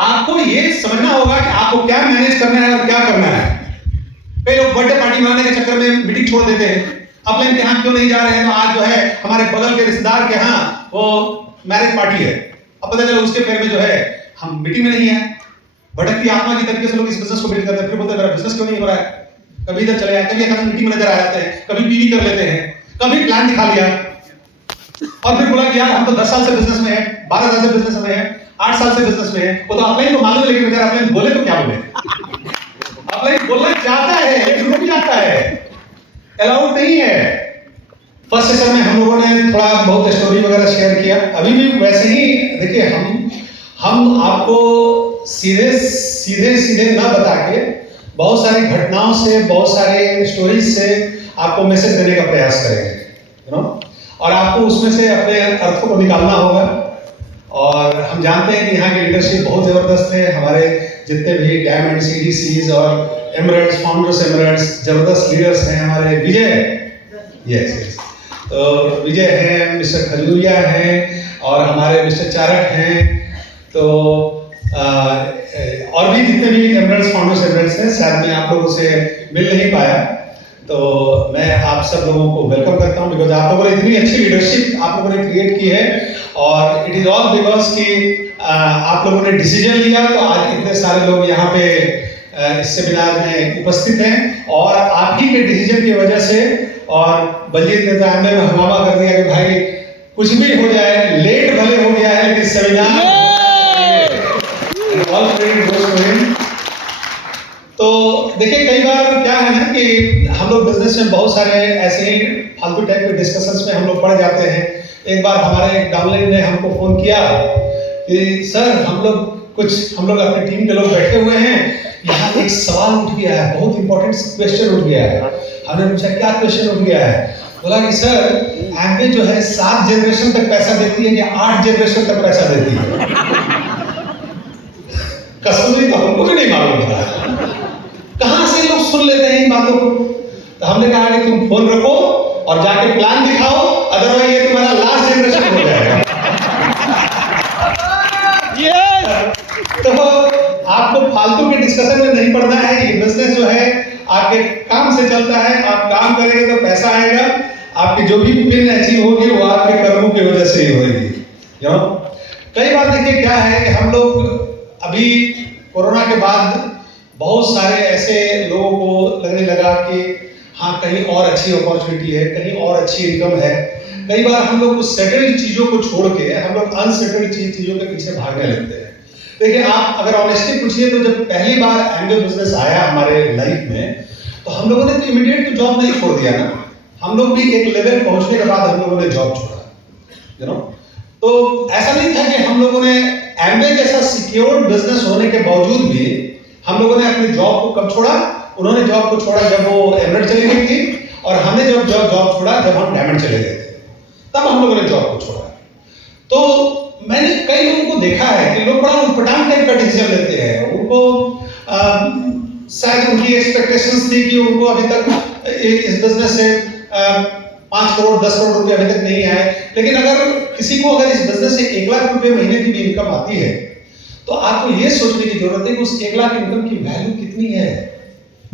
आपको ये समझना होगा कि आपको क्या मैनेज करना है और क्या करना है। कई लोग बर्थडे पार्टी मनाने के चक्कर में मीटिंग छोड़ देते हैं, अपने के यहाँ क्यों नहीं जा रहे हैं, तो आज जो है हमारे बगल के रिश्तेदार के यहाँ वो मैरिज पार्टी है, अब पता चला उसके पैर में जो है हम मीटिंग में नहीं है। भटकती आत्मा की तरीके से लोग इस बिजनेस को बिल्ड करते हैं, फिर बोलते हैं मेरा बिजनेस क्यों नहीं हो रहा है। कभी इधर चले जाते हैं, कभी मीटिंग में नजर आ जाते हैं, कभी पीवी कर लेते हैं, कभी प्लान दिखा लिया और फिर बोला कि यार हम तो 10 साल से बिजनेस में है, 12 साल से बिजनेस में है, 8 साल से बिजनेस में है। वो तो अपने ही तो मालूम है, लेकिन बेचारा अपने बोले तो क्या बोले, अपने बोलना चाहता है लेकिन रुक जाता है, अलाउड नहीं है। फर्स्ट सेशन में हम लोगों ने थोड़ा बहुत स्टोरी वगैरह शेयर किया, अभी भी वैसे ही देखिए हम आपको सीधे सीधे ना बता के बहुत सारी घटनाओं से, बहुत सारे स्टोरीज से आपको मैसेज देने का प्रयास करेंगे, यू नो, और आपको उसमें से अपने अर्थों को निकालना होगा। और हम जानते हैं कि यहाँ की लीडरशिप बहुत जबरदस्त है, हमारे जितने भी डायमंड सीडीसीज और एमरेट्स, फाउंडर्स एमरेट्स, जबरदस्त लीडर्स हैं हमारे। विजय, यस, तो विजय हैं, मिस्टर खजूरिया हैं और हमारे मिस्टर चारक हैं, तो और भी जितने भी एमरेट्स, फाउंडर्स एमरेट्स हैं, शायद मैं आप लोगों से मिल नहीं पाया, तो मैं आप सब लोगों को वेलकम करता हूं, बिकॉज आप लोगों ने इतनी अच्छी लीडरशिप आप लोगों ने क्रिएट की है और इट इज ऑल बिकॉज कि आप लोगों ने डिसीजन लिया, तो आज इतने सारे लोग यहाँ पे इस सेमिनार में उपस्थित हैं और आप ही के डिसीजन की वजह से। और बलजीत ने तो में हंगामा कर दिया कि भाई कुछ भी हो जाए, लेट भले हो गया है लेकिन सेमिनार। तो देखिए कई बार क्या है ना कि हम लोग बिजनेस में बहुत सारे ऐसे ही फालतू टाइप के डिस्कशंस में हम लोग पड़ जाते हैं। एक बार हमारे डाउनलाइन ने हमको फोन किया कि सर हम लोग अपनी टीम के लोग बैठे हुए हैं, यहाँ एक सवाल उठ गया है, बहुत इंपॉर्टेंट क्वेश्चन उठ गया है। हमने पूछा क्या क्वेश्चन उठ गया है, बोला कि सर एमवे जो है 7 जनरेशन तक पैसा देती है या 8 जनरेशन तक पैसा देती है। कसम से हमको भी नहीं मालूम था, कहां से लोग सुन लेते हैं इन बातों को। तो हमने कहा कि तुम फोन रखो और जाके प्लान दिखाओ, अदरवाइज ये तुम्हारा लास्ट जनरेशन हो जाएगा। तो आपको फालतू के डिस्कशन में नहीं पड़ना है, ये बिजनेस जो है आपके काम से चलता है, आप काम करेंगे तो पैसा आएगा, आपकी जो भी पिन अचीव होगी वो आपके कर्मों की वजह से ही होगी। कई बार देखिए क्या है कि हम लोग अभी कोरोना के बाद बहुत सारे ऐसे लोगों को लगने लगा कि हाँ कहीं और अच्छी अपॉर्चुनिटी है, कहीं और अच्छी इनकम है। कई बार हम लोग उस सेटल्ड चीजों को छोड़ के हम लोग अनसेटल्ड चीजों के पीछे भागने लगते हैं। देखिए आप अगर ऑनेस्टली पूछिए तो जब पहली बार एंजल बिजनेस आया हमारे लाइफ में, तो हम लोगों ने तो इमीडिएट तो जॉब नहीं छोड़ दिया ना, हम लोग भी एक लेवल पहुंचने के बाद हम लोगों ने जॉब छोड़ा, यू नो। तो ऐसा नहीं था कि हम लोगों ने एमवे जैसा सिक्योर्ड बिजनेस होने के बावजूद भी हम लोगों ने अपनी जॉब को कब छोड़ा। उन्होंने जॉब को छोड़ा जब वो एमरेट चली गई थी, और हमने जब जॉब छोड़ा जब हम डायमंड चले गए थे, तब हम लोगों ने जॉब को छोड़ा। तो मैंने कई लोगों को देखा है कि लोग बड़ा उटपटांग टाइप का डिसीजन लेते हैं। उनको शायद उनकी एक्सपेक्टेशंस थी कि उनको अभी तक इस बिजनेस से 5 करोड़ 10 करोड़ रुपए अभी तक नहीं आए, लेकिन अगर किसी को अगर इस बिजनेस से 1 लाख रुपए महीने की भी इनकम आती है, तो आपको ये सोचने की जरूरत है कि उस 1 लाख इनकम की वैल्यू कितनी है,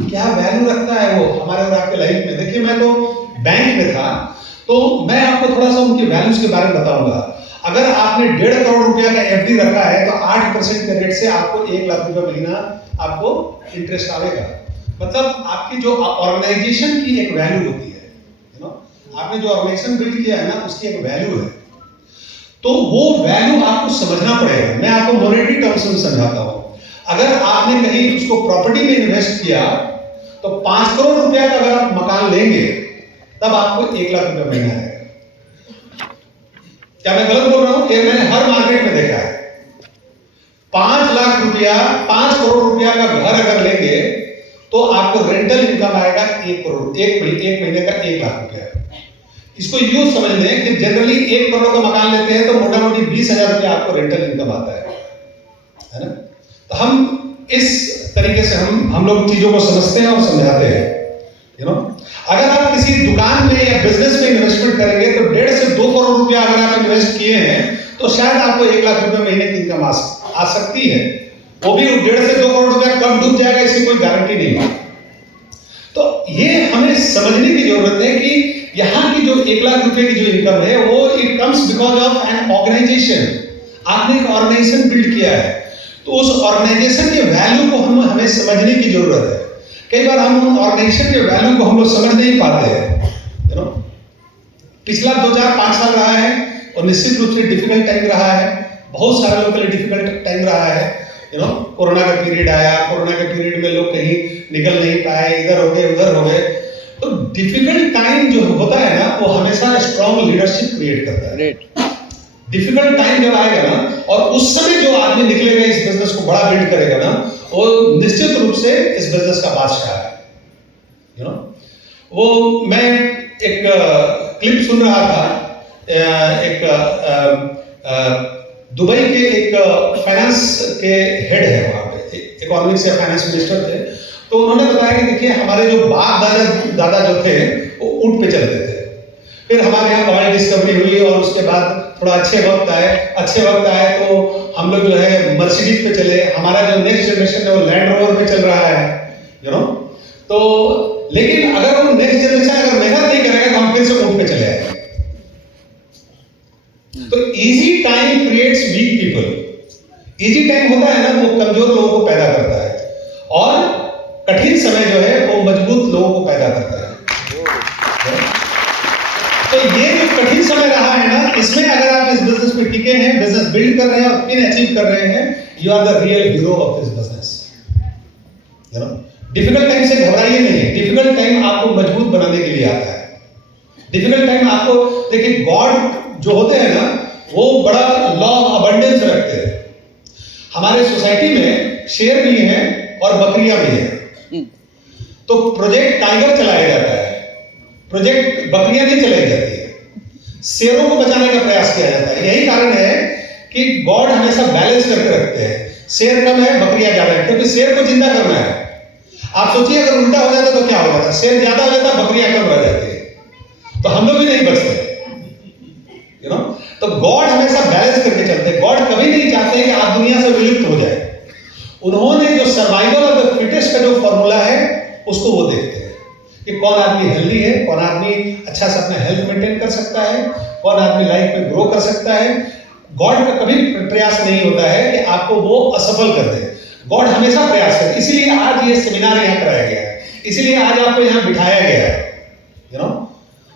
क्या वैल्यू रखता है वो हमारे और आपके लाइफ में। देखिए मैं तो बैंक में था, तो मैं आपको थोड़ा सा उनकी वैल्यूज के बारे में बताऊंगा। अगर आपने 1.5 करोड़ रुपया का एफडी रखा है तो 8% के रेट से आपको 1 लाख रुपए महीना आपको इंटरेस्ट आएगा। मतलब आपकी जो ऑर्गेनाइजेशन की एक वैल्यू होती है, यू नो, आपने जो ऑर्गेनाइजेशन बिल्ड किया है ना, उसकी एक वैल्यू है, तो वो वैल्यू आपको समझना पड़ेगा। मैं आपको मॉनेटरी टर्म्स में समझाता हूं। अगर आपने कहीं उसको प्रॉपर्टी में इन्वेस्ट किया तो 5 करोड़ रुपया का अगर आप मकान लेंगे तब आपको 1 लाख रुपया महीना आएगा। क्या मैं गलत बोल रहा हूं? ये मैंने हर मार्केट में देखा है। 5 लाख रुपया 5 करोड़ रुपया का घर अगर लेंगे तो आपको रेंटल इनकम आएगा 1 करोड़, एक महीने का 1 लाख रुपया। इसको यूं समझ लें कि जनरली 1 करोड़ का मकान लेते हैं तो मोटा मोटी 20,000 रुपया आपको रेंटल इनकम आता है ना। तो हम इस तरीके से हम लोग चीजों को समझते हैं और समझाते हैं, यू नो। अगर आप किसी दुकान में या बिजनेस में इन्वेस्टमेंट करेंगे तो 1.5 से 2 करोड़ रुपया अगर आप इन्वेस्ट किए हैं तो शायद आपको 1 लाख रुपए महीने की इनकम आ सकती है। वो भी 1.5 से 2 करोड़ रुपया कब डूब जाएगा इसकी कोई गारंटी नहीं है। तो ये हमें समझने की जरूरत है कि यहाँ की जो 1 लाख रुपए की जो इनकम है वो it comes because of an organisation. आपने एक ऑर्गेनाइजेशन बिल्ड किया है, तो उस ऑर्गेनाइजेशन के वैल्यू को हमें समझने की जरूरत है। कई बार हम उन ऑर्गेनाइजेशन के वैल्यू को हम लोग समझ नहीं पाते हैं। यू नो, पिछला 2-4-5 साल रहा है और निश्चित रूप से डिफिकल्ट टाइम रहा है, बहुत सारे लोगों के लिए डिफिकल्ट टाइम रहा है। यू नो, कोरोना का पीरियड आया, कोरोना के पीरियड में लोग कहीं निकल नहीं पाए, इधर हो गए उधर हो गए। तो डिफिकल्ट टाइम जो होता है ना, वो हमेशा स्ट्रॉन्ग लीडरशिप क्रिएट करता है। डिफिकल्ट टाइम जब आएगा ना, और उस समय जो आदमी निकलेगा इस बिजनेस को बड़ा बिल्ड करेगा ना, वो निश्चित रूप से इस बिजनेस का बादशाह है। यू नो, वो मैं एक क्लिप सुन रहा था, एक दुबई के एक फाइनेंस के हेड है, वहां पे इकोनॉमिक्स या फाइनेंस मिनिस्टर थे। तो उन्होंने बताया कि देखिए, हमारे जो बाप दादा जो थे वो ऊंट पे चलते थे, फिर हमारे यहाँ ऑयल डिस्कवरी हुई और उसके बाद थोड़ा अच्छे वक्त आए तो हम लोग जो है मर्सिडीज पे चले। हमारा जो नेक्स्ट जनरेशन है वो लैंड रोवर पे चल रहा है। यू नो, तो लेकिन अगर वो नेक्स्ट जनरेशन अगर मेहनत नहीं करेगा तो हम फिर से ऊंट पे चले आएंगे। तो easy time creates weak people. Easy time होता है ना, वो कमजोर लोगों को पैदा करता है, और कठिन समय जो है वो मजबूत लोगों को पैदा करता है। तो ये जो कठिन समय रहा है ना, इसमें अगर आप इस बिजनेस में टिके हैं, बिजनेस बिल्ड कर रहे हैं और पिन अचीव कर रहे हैं, you are the real hero of this business. You know, difficult time से घबराइए नहीं। डिफिकल्ट टाइम आपको मजबूत बनाने के लिए आता है। डिफिकल्ट टाइम आपको, देखिए, गॉड जो होते हैं ना, वो बड़ा लॉ ऑफ अबंडेंस रखते हैं। हमारे सोसाइटी में शेर भी हैं और बकरियां भी हैं। तो प्रोजेक्ट टाइगर चलाया जाता है, प्रोजेक्ट बकरियां नहीं चलाई जाती है। शेरों को बचाने का प्रयास किया जाता है। यही कारण है कि गॉड हमेशा बैलेंस करके रखते हैं। शेर कम है, बकरियां ज्यादा है, क्योंकि शेर को जिंदा करना है। आप सोचिए, अगर उल्टा हो जाता तो क्या हो जाता? शेर ज्यादा हो जाता, बकरियां कम रह जाती है, तो हम लोग भी नहीं बचते। यू नो, तो गॉड हमेशा बैलेंस करके चलते हैं। गॉड कभी नहीं चाहते कि आप दुनिया से विलुप्त हो जाए। उन्होंने जो सर्वाइवल ऑफ द फिटेस्ट का जो फॉर्मूला है, उसको वो देखते हैं कि कौन आदमी हेल्दी है, कौन आदमी अच्छा से अपना हेल्थ मेंटेन कर सकता है, कौन आदमी लाइफ में ग्रो कर सकता है। गॉड का कभी प्रयास नहीं होता है कि आपको वो असफल कर दे। गॉड हमेशा प्रयास करते। इसीलिए आज ये सेमिनार यहाँ कराया गया है, इसीलिए आज आपको यहाँ बिठाया गया है। यू नो,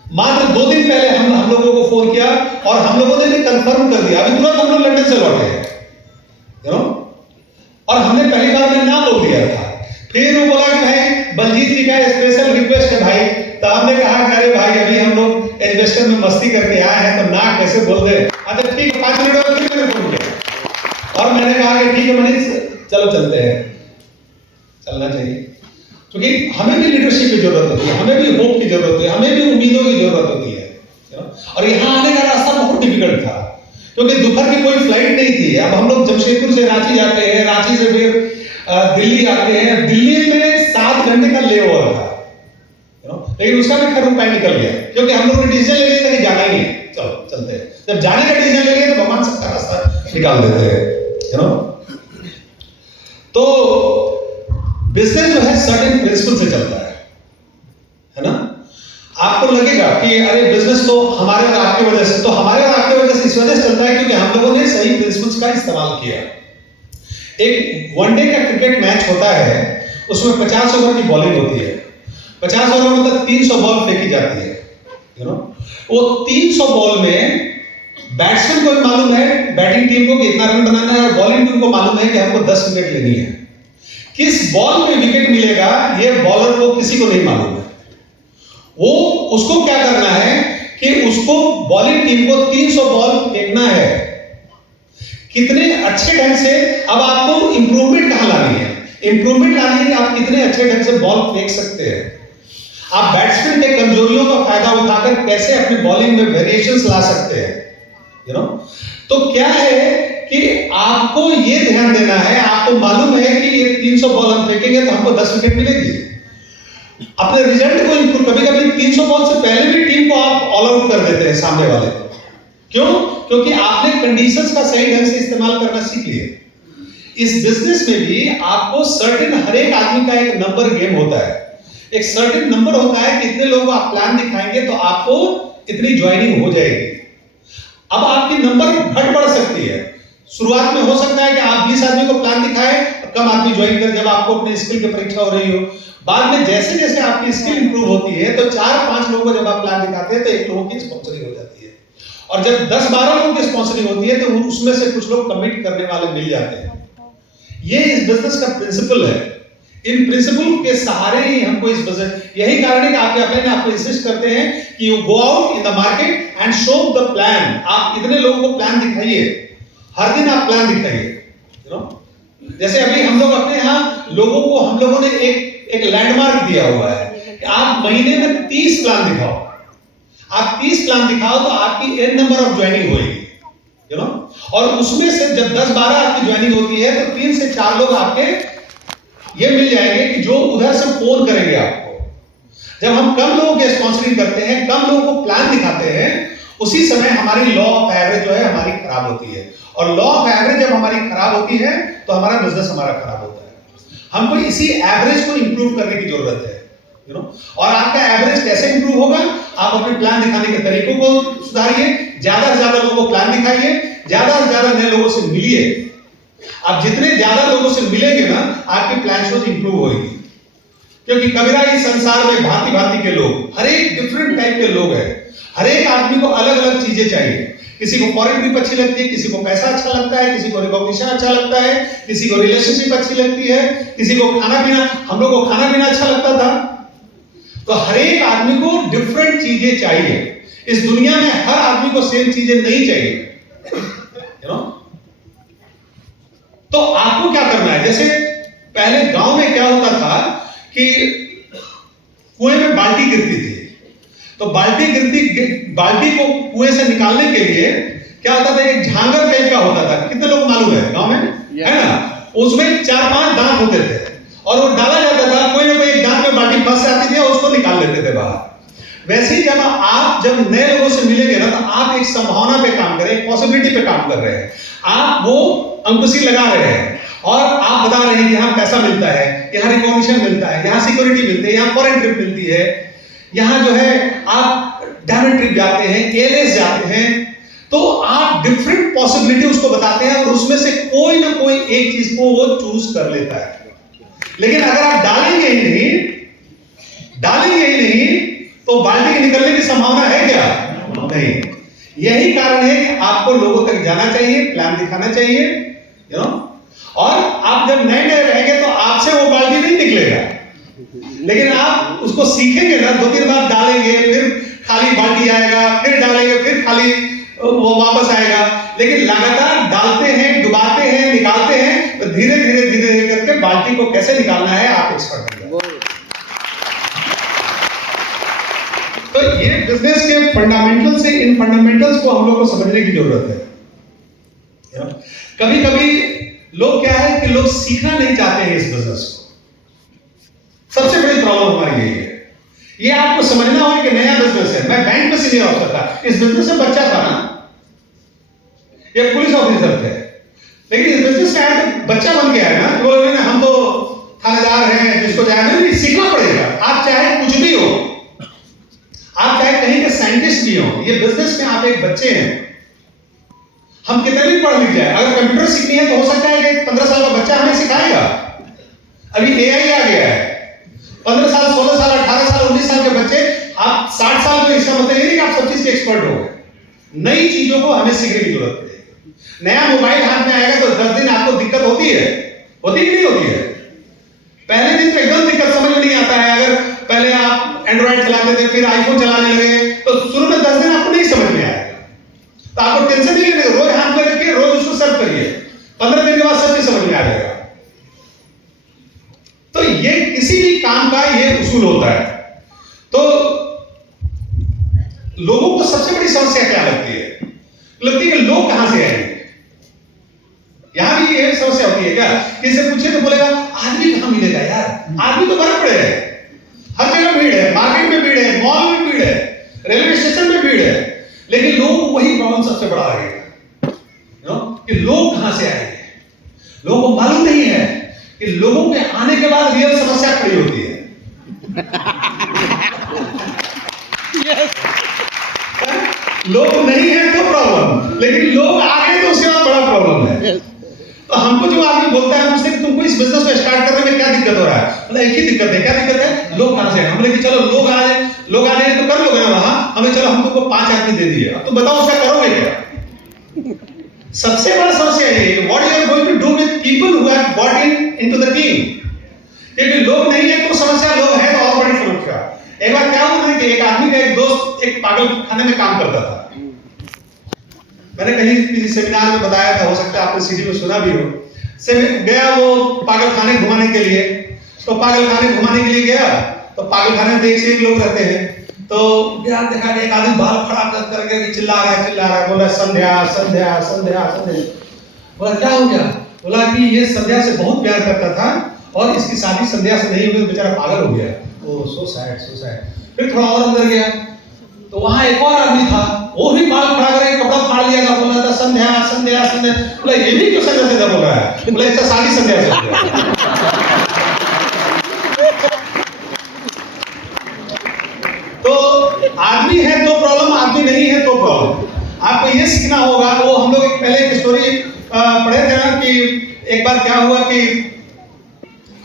मात्र 2 दिन पहले हम लोगों को फोन किया और हम लोगों ने भी कंफर्म कर दिया। अभी तुरंत हम लोग लंदन से लौटे हैं। यू नो, और हमने पहली बार में ना बोल दिया था। फिर वो बोला कि भाई बलजीत जी का स्पेशल रिक्वेस्ट है भाई। तो हमने कहा कि अरे भाई, अभी हम लोग इन्वेस्टर में मस्ती करके आए हैं, तो ना कैसे बोल दे। अच्छा ठीक है, 5 मिनट बाद फिर मैंने फोन किया और मैंने कहा कि ठीक है मनीष, चलो चलते हैं। चलना चाहिए, क्योंकि हमें भी लीडरशिप की जरूरत होती है, हमें भी होप की जरूरत होती है, हमें भी उम्मीदों की जरूरत होती है। और यहाँ आने का रास्ता बहुत डिफिकल्ट था, क्योंकि दोपहर की कोई फ्लाइट नहीं थी। अब हम लोग जमशेदपुर से रांची जाते हैं, रांची से फिर दिल्ली आते हैं। दिल्ली में 7 घंटे का लेओवर था, लेकिन उसका भी खैर उपाय निकल गया, क्योंकि हम लोग ने डिसीजन ले लिया था कि जाना ही नहीं, चलो चलते हैं। जब जाने का डिसीजन ले लिया तो भगवान सबका रास्ता निकाल देते हैं। यू नो, तो बिजनेस जो है सर्टेन प्रिंसिपल से चलता है ना। आपको लगेगा कि अरे बिजनेस तो हमारे और आपकी वजह से, तो हमारे और आपकी वजह से इस वजह से चलता है क्योंकि हम लोगों ने सही प्रिंसिपल्स का इस्तेमाल किया। एक वनडे का क्रिकेट मैच होता है, उसमें 50 ओवर की बॉलिंग होती है। 50 ओवर मतलब 300 बॉल फेंकी जाती है। यू नो, वो 300 बॉल में बैट्समैन को भी मालूम है बैटिंग टीम को कि इतना रन बनाना है, और बॉलिंग टीम को मालूम है कि हमको 10 विकेट लेनी है। किस बॉल में विकेट मिलेगा ये बॉलर को किसी को नहीं मालूम है। वो उसको क्या करना है कि उसको बॉलिंग टीम को 300 बॉल फेंकना है, कितने अच्छे ढंग से। अब आपको इंप्रूवमेंट कहां लानी है? इंप्रूवमेंट लानी है कि आप कितने अच्छे ढंग से बॉल फेंक सकते हैं। आप बैट्समैन के कमजोरियों का फायदा उठाकर कैसे अपनी बॉलिंग में वेरिएशंस ला सकते हैं। यू नो, तो क्या है कि आपको ये ध्यान देना है, आपको मालूम है कि ये 300 बॉल हम फेंकेंगे तो हमको 10 विकेट मिलेगी। अपने रिजल्ट को इंप्रूव, कभी कभी 300 बॉल से पहले भी टीम को आप ऑल आउट कर देते हैं सामने वाले को। क्यों? क्योंकि आपने कंडीशंस का सही ढंग से इस्तेमाल करना सीख लिया। इस बिजनेस में भी आपको सर्टेन, हर एक आदमी का एक नंबर गेम होता है, एक सर्टेन नंबर होता है कि इतने लोगों को आप प्लान दिखाएंगे तो आपको इतनी ज्वाइनिंग हो जाएगी। अब आपकी नंबर घट बढ़ सकती है। शुरुआत में हो सकता है कि आप 20 आदमी को प्लान दिखाएं, कम आदमी ज्वाइन कर, जब आपको अपने स्किल की परीक्षा हो रही हो। बाद में जैसे जैसे आपकी स्किल इंप्रूव होती है तो 4-5 लोगों को जब आप प्लान दिखाते हैं तो 1 लोगों की स्पॉन्सरिंग हो जाती है, और जब 10-12 लोगों की स्पॉन्सरिंग होती है तो उसमें से कुछ लोग कमिट करने वाले मिल जाते हैं। ये इस बिजनेस का प्रिंसिपल है। इन प्रिंसिपल के सहारे ही हमको इस बिजनेस, यही कारण है कि आपके अपने आपको इंसिस्ट करते हैं कि you go out in the market and show the plan. आप इतने लोगों को प्लान दिखाइए, हर दिन आप प्लान दिखाइए, यू नो। जैसे अभी हम लोग अपने यहाँ लोगों को, हम लोगों ने एक लैंडमार्क दिया हुआ है कि आप महीने में 30 प्लान दिखाओ। आप 30 प्लान दिखाओ तो आपकी एन नंबर ऑफ ज्वाइनिंग होगी, यू नो। और उसमें से जब 10-12 आपकी ज्वाइनिंग होती है तो 3 से 4 लोग आपके ये मिल जाएंगे कि जो उधर से फोन करेंगे आपको। जब हम कम लोगों के स्पॉन्सरिंग करते हैं, कम लोगों को प्लान दिखाते हैं, उसी समय हमारी लॉ ऑफ एवरेज जो है हमारी खराब होती है। और लॉ ऑफ एवरेज जब हमारी खराब होती है तो हमारा बिजनेस हमारा खराब होता है। हमको इसी एवरेज को इंप्रूव करने की जरूरत है, यू नो। और आपका एवरेज कैसे इंप्रूव होगा? आप अपने प्लान दिखाने के तरीकों को सुधारिए, ज्यादा से ज्यादा लोगों को प्लान दिखाइए, ज्यादा से ज्यादा नए लोगों से मिलिए। आप जितने ज्यादा लोगों से मिलेंगे ना, आपकी प्लान शोज इंप्रूव होगी। क्योंकि कबीरा इस संसार में भांति भांति के लोग, हर एक डिफरेंट टाइप के लोग हैं। हर एक आदमी को अलग अलग चीजें चाहिए। किसी को फॉरेन ट्रिप अच्छी लगती है, किसी को पैसा अच्छा लगता है, किसी को रिकॉग्निशन अच्छा लगता है, किसी को रिलेशनशिप अच्छी लगती है, किसी को खाना पीना, हम लोग को खाना पीना अच्छा लगता था। तो हर एक आदमी को डिफरेंट चीजें चाहिए। इस दुनिया में हर आदमी को सेम चीजें नहीं चाहिए, यू नो। तो आपको क्या करना है? जैसे पहले गांव में क्या होता था कि कुएं में बाल्टी गिरती थी, तो बाल्टी को कुएं से निकालने के लिए क्या होता था, एक झांगर टाइप का होता था। कितने लोग मालूम है गांव में, है ना? उसमें 4-5 दांत होते थे और वो डाला जाता था, कोई ना कोई एक दांत में बाल्टी फंस जाती थी और उसको निकाल लेते थे बाहर। वैसे ही जब नए लोगों से मिलेंगे ना, तो आप एक संभावना पे काम करें, एक पॉसिबिलिटी पे काम कर रहे हैं। आप वो अंकुशी लगा रहे हैं और आप बता रहे हैं कि यहाँ पैसा मिलता है, यहाँ रिकॉग्निशन मिलता है, यहाँ सिक्योरिटी मिलती है, यहाँ फॉरेन ट्रिप मिलती है, यहाँ जो है आप डायमंड ट्रिप जाते हैं, एयरवेज जाते हैं। तो आप डिफरेंट पॉसिबिलिटी उसको बताते हैं और उसमें से कोई ना कोई एक चीज को वो चूज कर लेता है। लेकिन अगर आप डालेंगे ही नहीं तो बाल्टी के निकलने की संभावना है क्या? नहीं। यही कारण है कि आपको लोगों तक जाना चाहिए, प्लान दिखाना चाहिए, यू नो। और आप जब नए रहेंगे तो आपसे वो बाल्टी नहीं निकलेगा, लेकिन आप उसको सीखेंगे ना, 2-3 बार डालेंगे, फिर खाली बाल्टी आएगा, फिर डालेंगे, फिर खाली वो वापस आएगा। लेकिन लगातार डालते हैं, डुबाते हैं, निकालते हैं, तो धीरे धीरे करके बाल्टी को कैसे निकालना है आप एक्सपर्ट बन जाएंगे। तो ये बिजनेस के फंडामेंटल से इन फंडामेंटल्स को हम लोग को समझने की जरूरत है। कभी कभी लोग क्या है कि लोग सीखना नहीं चाहते हैं इस बिजनेस को। सबसे बड़ी प्रॉब्लम हमारी यही है। ये आपको समझना होगा कि नया बिजनेस है। मैं बैंक में सीनियर ऑफिसर था, इस बिजनेस में बच्चा था ना, ये पुलिस ऑफिसर थे, लेकिन इस बिजनेस में आया तो बच्चा बन गया है ना। तो बोल रहे हैं हम तो थानेदार हैं, जिसको जाए नहीं, सीखना पड़ेगा। आप चाहे कुछ भी हो, आप चाहे कहीं के साइंटिस्ट भी हो, ये बिजनेस में आप एक बच्चे हैं। हम कितने भी पढ़ लिख जाए, अगर कंप्यूटर सीखनी है तो हो सकता है कि 15 साल का बच्चा हमें सिखाएगा। अभी एआई आ गया है, 15 साल, 16 साल, 18 साल, 19 साल के बच्चे, आप 60 साल में, इसका मतलब ये नहीं कि आप सब चीज के एक्सपर्ट हो गए। नई चीजों को हमें सीखने की जरूरत पड़ेगी। नया मोबाइल हाथ में आएगा तो 10 दिन आपको दिक्कत होती है कि नहीं होती है? पहले दिन तो एकदम दिक्कत समझ में नहीं आता है। अगर पहले आप एंड्रॉइड चलाते थे, फिर आईफोन चलाने लगे, तो शुरू में 10 दिन आपको नहीं समझ में आएगा, तो आपको टेंशन नहीं लेने, रोज हाथ में रखिए, रोज उसको सर्व करिए, 15 दिन के बाद सब चीज समझ में आ जाएगा। तो ये किसी भी काम का ये उसूल होता है। तो लोगों को सबसे बड़ी समस्या क्या लगती है? लगती है कि लोग कहां से आएंगे। यहां भी ये समस्या होती है क्या? किसी से पूछे तो बोलेगा आदमी कहां मिलेगा यार, आदमी तो भर पड़े हैं, हर जगह भीड़ है, मार्केट में भीड़ है, मॉल में भीड़ है, रेलवे स्टेशन में भीड़ है। लेकिन लोग, वही प्रॉब्लम सबसे बड़ा है कि लोग कहां से आएंगे। लोगों को मालूम नहीं है कि लोगों के आने के बाद रियल समस्या खड़ी होती है। लोग नहीं है तो प्रॉब्लम, लेकिन लोग आ गए तो उसके बाद बड़ा प्रॉब्लम है। तो हमको जो आदमी बोलता है मुझसे कि तुमको इस बिजनेस को स्टार्ट करने में क्या दिक्कत हो रहा है, मतलब एक ही दिक्कत है। क्या दिक्कत है? लोग कहां से हैं? हम बोले कि चलो लोग आ जाए तो कर लोगे ना वहां, हमें चलो हम तुमको 5 आदमी दे दिए, अब तुम बताओ उसका करोगे क्या? सबसे बड़ा समस्या ये है, what you are going to do with people who have bought into the team. क्योंकि लोग नहीं है तो समस्या, लोग है तो और बड़ी समस्या। एक बार क्या हुआ कि एक आदमी का एक दोस्त एक पागल खाने में काम करता था। मैंने कहीं किसी सेमिनार में बताया था, हो सकता है आपने सीडी में सुना भी हो। से गया वो पागल खाने घुमाने के लिए, तो पागल खाने घुमाने के लिए गया, तो पागल खाने में एक से एक लोग रहते हैं। तो गया, देखा कि एक आदमी बाल खड़ा करके चिल्ला रहा है, बोला संध्या संध्या संध्या संध्या। बोला क्या हो गया? बोला कि ये संध्या से बहुत प्यार करता था और इसकी शादी संध्या से नहीं हुई, बेचारा पागल हो गया। ओह सो सैड सो सैड। फिर थोड़ा और अंदर गया तो वहां एक और आदमी था, वो भी बाल खड़ा करके कपड़ा फाड़ लिया था, बोला था संध्या संध्या संध्या। बोला ये भी क्यों संध्या संध्या बोल रहा है? बोला इसका शादी संध्या से हो गया। तो आदमी है तो प्रॉब्लम, आदमी नहीं है तो प्रॉब्लम। आपको ये सीखना होगा। वो हम लोग पहले एक स्टोरी पढ़े थे ना कि एक बार क्या हुआ कि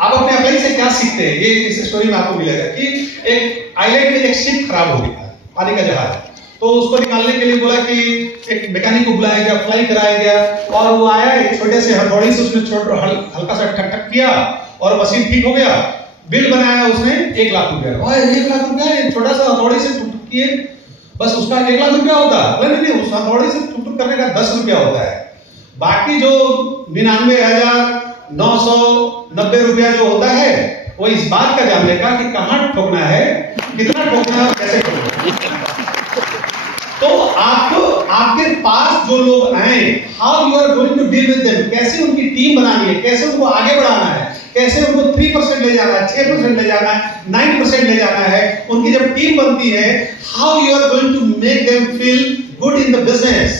आप अपने अप्लाई से क्या सीखते हैं, ये इस स्टोरी में आपको मिलेगा कि एक आइलैंड में एक शिप खराब हो गया, पानी का जहाज। तो उसको निकालने के लिए बोला कि एक मैकेनिक को बुलाया गया, फ्लाई कराया गया, और वो आया एक छोटे से हथौड़ी से उसने हल्का सा ठक ठक किया और मशीन ठीक हो गया। बिल बनाया उसने 1 लाख रुपया। और 1 लाख रुपया छोटा सा हथौड़ी से टुक किए, बस उसका 1 लाख रुपया होता? नहीं, उस हथौड़ी से टुक करने का 10 रुपया होता है। बाकी जो 99,990 रुपया जो होता है वो इस बात का जानने का कि कहां ठोकना है, कितना ठोकना है, कैसे ठोकना है। तो आपको आपके पास जो लोग आए, how you are going to deal with them, कैसे उनकी टीम बनानी है, कैसे उनको आगे बढ़ाना है, कैसे उनको 3% ले जाना है, 6% ले जाना है, 9% ले जाना है। उनकी जब टीम बनती है, how you are going to make them feel good in the business,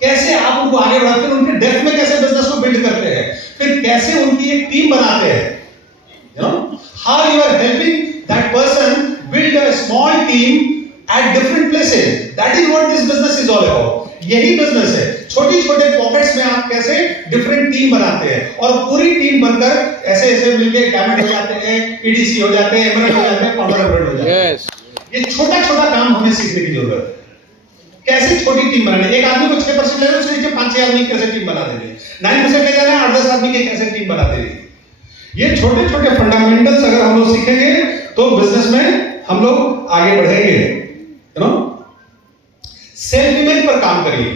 कैसे आप उनको आगे बढ़ाते हैं, उनके डेप्थ में कैसे बिजनेस को बिल्ड करते हैं, फिर कैसे उनकी एक टीम बनाते हैं, you know how you are helping that person build a small team at different places. That is what this business is all about. यही बिजनेस है। छोटी छोटे पॉकेट्स में आप कैसे डिफरेंट टीम बनाते हैं और पूरी टीम बनकर ऐसे ऐसे मिलके डायमंड हो जाते हैं, ईडीसी हो जाते हैं, एमरल्ड हो जाते हैं, पाउंडर हो जाते हैं। ये छोटा छोटा काम हमें सीखने की जरूरत है। कैसे छोटी टीम बनानी। एक आदमी को 6% लेना, उसके नीचे 5-6 आदमी कैसे टीम बना देंगे, 9% ले जाना है, 8-10 आदमी की कैसे टीम बना देंगे। ये छोटे छोटे फंडामेंटल्स अगर हम लोग सीखेंगे तो बिजनेस में हम लोग आगे बढ़ेंगे। सेल्फ इमेज पर काम करिए,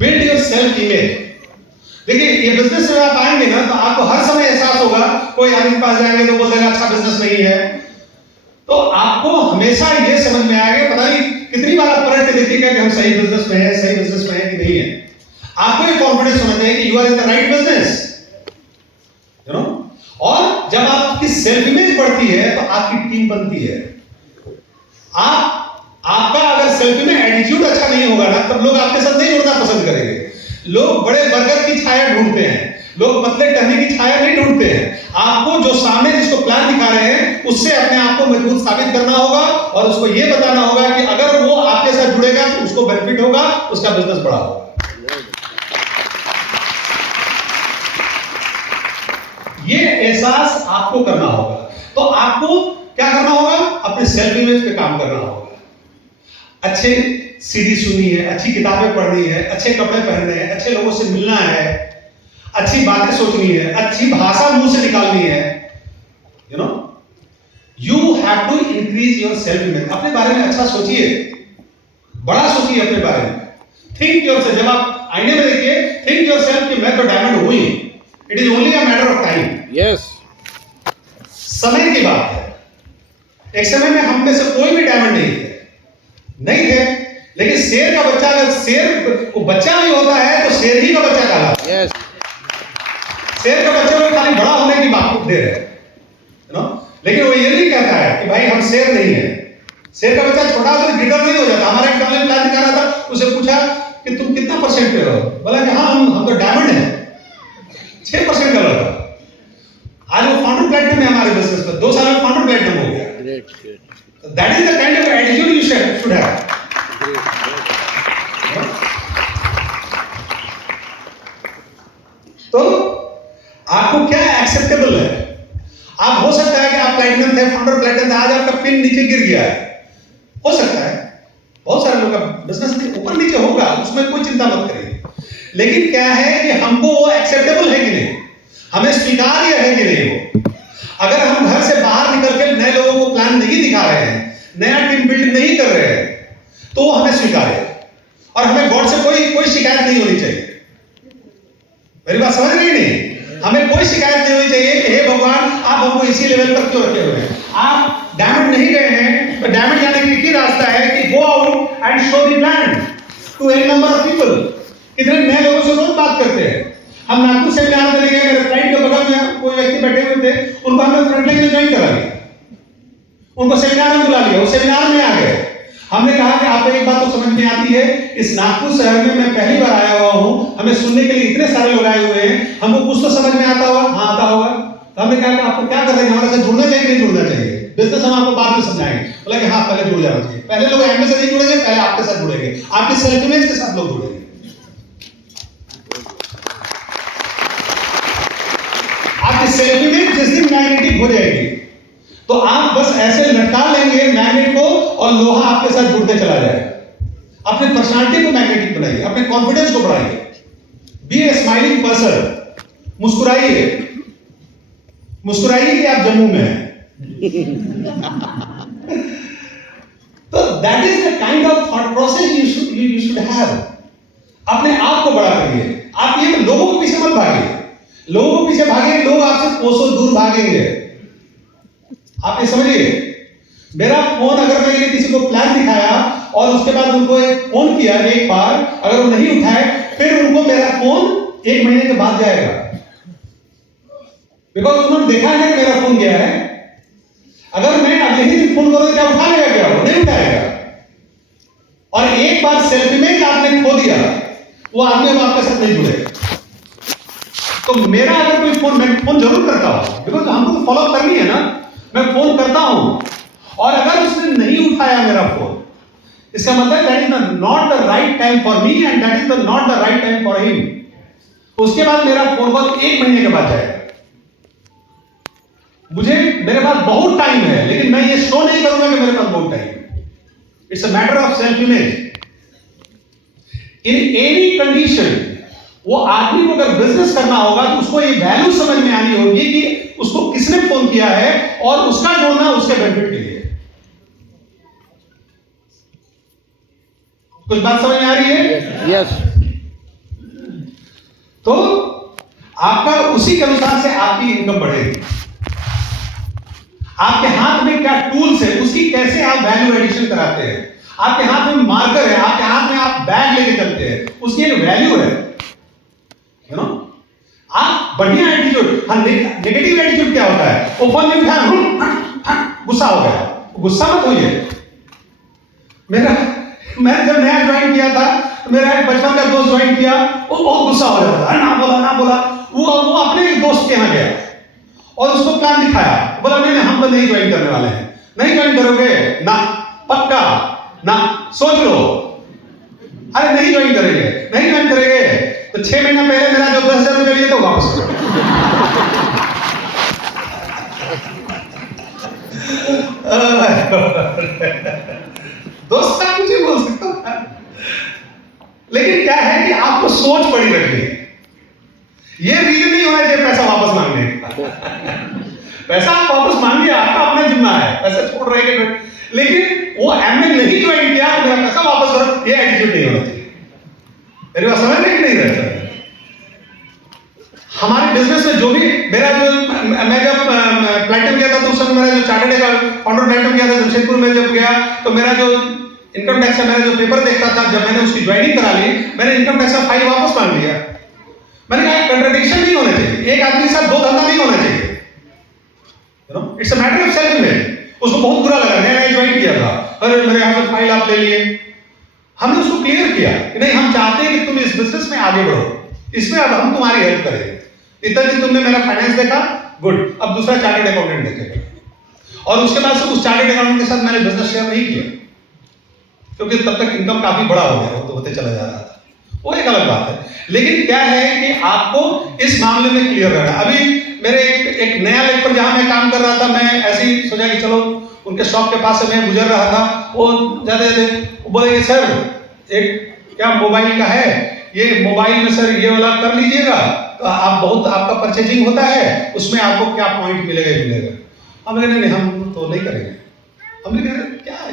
बिल्ड योर सेल्फ इमेज। देखिए ये बिजनेस में आप आएंगे ना तो आपको हर समय एहसास होगा, कोई आदमी के पास जाएंगे तो बोल देगा अच्छा बिजनेस नहीं है, तो आपको हमेशा ये समझ में आएगा, पता नहीं कितनी बार आप पलट के देखिएगा कि हम सही बिजनेस में है, सही बिजनेस में है कि नहीं है। आपको ये कॉन्फिडेंस होना चाहिए कि you are in the right business, you know. और जब आपकी सेल्फ इमेज बढ़ती है तो आपकी टीम बनती है। आपका अगर सेल्फ में एटीट्यूड अच्छा नहीं होगा ना, तब लोग आपके साथ नहीं जुड़ना पसंद करेंगे। लोग बड़े बर्गर की छाया ढूंढते हैं, लोग पतले टहनी की छाया नहीं ढूंढते हैं। आपको जो सामने जिसको प्लान दिखा रहे हैं उससे अपने आप को मजबूत साबित करना होगा और उसको ये बताना होगा कि अगर वो आपके साथ जुड़ेगा तो उसको बेनिफिट होगा, उसका बिजनेस बड़ा होगा। ये एहसास आपको करना होगा। तो आपको क्या करना होगा? अपने सेल्फ इमेज पे काम करना होगा। अच्छे सीडी सुननी है, अच्छी किताबें पढ़नी है, अच्छे कपड़े पहनने हैं, अच्छे लोगों से मिलना है, अच्छी बातें सोचनी है, अच्छी भाषा मुंह से निकालनी है, you know. You have to increase your self image. अपने बारे में अच्छा सोचिए, बड़ा सोचिए अपने बारे में। थिंक योरसेल्फ, जब आप आईने में देखिए, थिंक योरसेल्फ कि मैं तो डायमंड हूं ही। It is only a matter of time. Yes, समय की बात है। एक समय में हम में से कोई भी डायमंड नहीं थे, लेकिन शेर का बच्चा, अगर शेर को बच्चा नहीं होता है तो शेर ही का बच्चा कहलाता है। yes. शेर का बच्चे में खाली बड़ा होने की बात दे रहे हैं, लेकिन वो ये नहीं कहता है कि भाई हम शेर नहीं है। शेर का बच्चा छोटा तो गिटर नहीं हो जाता। हमारा एक फैमिली प्लान दिखा रहा था, उसे पूछा कि तुम कितना % पे हो, बोला कि हाँ हम तो डायमंड है। 6% का लड़का, आज वो फाउंडर प्लेटिनम है हमारे बिजनेस में, 2 साल में फाउंडर प्लेटिनम हो गया। That is the kind of attitude you should have. तो आपको क्या एक्सेप्टेबल है? आप हो सकता है कि आप प्लैटिनम थे, फाउंडर प्लैटिनम थे, आज आपका पिन नीचे गिर गया है, हो सकता है, बहुत सारे लोगों का बिजनेस ऊपर नीचे होगा, उसमें कोई चिंता मत करिए। लेकिन क्या है कि हमको वो एक्सेप्टेबल है कि नहीं, हमें स्वीकार्य है कि नहीं वो। अगर हम घर से बाहर निकल के नए लोगों को प्लान नहीं दिखा रहे हैं, नया टीम बिल्ड नहीं कर रहे हैं, तो वो हमें स्वीकार्य है और हमें गॉड से कोई शिकायत नहीं होनी चाहिए। मेरी बात समझ रही नहीं? हमें कोई शिकायत नहीं होनी चाहिए कि हे भगवान आप हमको इसी लेवल पर क्यों रखे हुए हैं। आप डायमंड नहीं गए हैं तो डायमंड जाने का एक ही रास्ता है कि go out and show the plan to a number of people. कितने नए लोगों से रोज बात करते हैं। हम नागपुर सेमिनार में गए, मेरे फ्लाइट के बगल में कोई व्यक्ति बैठे हुए थे, उनको हमने फ्रंटलाइन में ज्वाइन करा लिया, उनको सेमिनार में बुला लिया, वो सेमिनार में आ गए। हमने कहा कि आपको एक बात तो समझ में आती है, इस नागपुर शहर में मैं पहली बार आया हुआ हूं, हमें सुनने के लिए इतने सारे लोग आए हुए हैं, हमको कुछ तो समझ में आता होगा। हाँ आता होगा। तो हमने कहा कि आपको क्या करना है, हमारे साथ जुड़ना चाहिए नहीं जुड़ना चाहिए, बिजनेस हम आपको बाद में समझाएंगे। बोला कि हाँ पहले जुड़ जाना चाहिए। पहले लोग एमए से नहीं जुड़ेंगे, पहले आपके साथ जुड़ेंगे, आपके सेल्फ इमेज के साथ लोग जुड़ेंगे। आपकी सेल्फ इमेज जिस दिन मैग्नेटिक हो जाएगी तो आप बस ऐसे लटका लेंगे मैग्नेट को और लोहा आपके साथ जुड़ते चला जाएगा। अपने पर्सनालिटी को मैग्नेटिक बनाइए, अपने कॉन्फिडेंस को बढ़ाइए, बी ए स्माइलिंग पर्सन, मुस्कुराइए। मुस्कुराइए कि आप जम्मू में हैं। तो that is the kind of thought process you should have. अपने आप को बड़ा करिए। आप ये लोगों के पीछे मत भागिए, लोगों के पीछे भागेंगे लोग आपसे कोसों दूर भागेंगे। आप ये समझिए, मेरा फोन अगर मैंने किसी को प्लान दिखाया और उसके बाद उनको एक फोन किया एक बार, अगर वो नहीं उठाए फिर उनको मेरा फोन 1 महीने के बाद जाएगा, बिकॉज उन्होंने देखा है कि मेरा फोन गया है। अगर मैं अगले ही दिन फोन करूं क्या उठा लेगा? क्या वो नहीं उठाएगा। और एक बार सेल्फ इमेज आपने खो दिया, वो आदमी अब आपके साथ नहीं जुड़ेगा। तो मेरा अगर कोई फोन, मैं फोन जरूर करता हूं, बिकॉज हमको तो फॉलो करनी है ना, मैं फोन करता हूं और अगर उसने नहीं उठाया मेरा फोन, इसका मतलब that is not the right time for me and that is not the right time for him. उसके बाद मेरा फोन कॉल 1 महीने के बाद जाएगा। मुझे मेरे पास बहुत टाइम है, लेकिन मैं ये शो नहीं करूंगा कि मेरे पास बहुत टाइम है। It's a matter of self image. In any condition वो आदमी को अगर बिजनेस करना होगा तो उसको ये वैल्यू समझ में आनी होगी कि उसको किसने फोन किया है और उसका जोड़ना उसके बेनिफिट के लिए। कुछ बात समझ में आ रही है? यस। तो आपका उसी के अनुसार से आपकी इनकम बढ़ेगी। आपके हाथ में क्या टूल्स है, उसकी कैसे आप वैल्यू एडिशन कराते हैं। आपके हाथ में मार्कर है, आपके हाथ में आप बैग लेके चलते हैं, उसकी एक वैल्यू है। यू नो, आप बढ़िया एटीट्यूड, नेगेटिव एटीट्यूड क्या होता है? वो फोन नहीं उठाया, गुस्सा हो गया। गुस्सा मत होइए। मैं जब नया ज्वाइन किया था, मेरा एक बचपन का दोस्त ज्वाइन किया, वो बहुत गुस्सा हो जाता था, ना बोला। वो अपने एक दोस्त के यहाँ गया और उसको प्लान दिखाया, बोला नहीं हम तो नहीं ज्वाइन करने वाले हैं। नहीं ज्वाइन करोगे ना? पक्का ना? सोच लो। अरे नहीं ज्वाइन करेंगे, नहीं ज्वाइन करेंगे। तो 6 महीना पहले मेरा जो 10,000 रुपये लिए तो वापस करो। दोस्त का कुछ ही बोल सकता हूं, लेकिन क्या है कि आपको सोच बड़ी रखनी है। ये रीजन नहीं होना चाहिए पैसा वापस मांगने का। पैसा आप वापस मांगिए, आपका अपना जिम्मा है, पैसा छोड़ रहे हैं। लेकिन वो एमए नहीं ज्वाइन किया तो मेरा पैसा वापस करो, ये एटीट्यूड नहीं होना चाहिए। मेरी बात समझ में नहीं रहता। हमारे बिजनेस में जो भी मेरा जो मैं जब प्लैटिनम किया था तो उस समय मेरा जो चार्टर्ड का फाउंडर प्लैटिनम किया था जमशेदपुर में जब गया तो मेरा जो इनकम टैक्स का मेरा जो पेपर देखता था, जब मैंने उसकी ज्वाइनिंग करा ली, मैंने इनकम टैक्स का फाइल वापस मांग लिया। मैंने कहा कंट्रडिक्शन नहीं होना चाहिए, एक आदमी के साथ 2 धंधा नहीं होना चाहिए। You know, it's a matter of self image. उसको बहुत बुरा लगा, मैंने ज्वाइन किया था, अरे मेरे यहाँ से फाइल आप ले लिए। हमने उसको क्लियर किया कि नहीं, हम चाहते हैं कि तुम इस बिजनेस में आगे बढ़ो, इसमें अब हम तुम्हारी हेल्प करेंगे। इतना दिन तुमने मेरा फाइनेंस देखा, गुड, अब दूसरा चार्टर्ड अकाउंटेंट देखेगा। और उसके बाद से उस चार्टर्ड अकाउंटेंट के साथ मैंने बिजनेस शेयर नहीं किया, क्योंकि तब तक इनकम काफी बड़ा हो गया, तो होते चला जा रहा था, वो एक अलग बात है। लेकिन क्या है कि आपको इस मामले में क्लियर रहना। अभी मेरे एक नया लेग पर जहां मैं काम कर रहा था, मैं ऐसे ही सोचा कि चलो उनके शॉप के पास से मैं गुजर रहा था, वो जाते बोले सर एक क्या मोबाइल का है, ये मोबाइल में सर ये वाला कर लीजिएगा, तो आप बहुत आपका परचेजिंग होता है, उसमें आपको क्या पॉइंट मिलेगा ही मिलेगा। हम बोले नहीं, हम तो नहीं करेंगे। हमने कहा क्या है,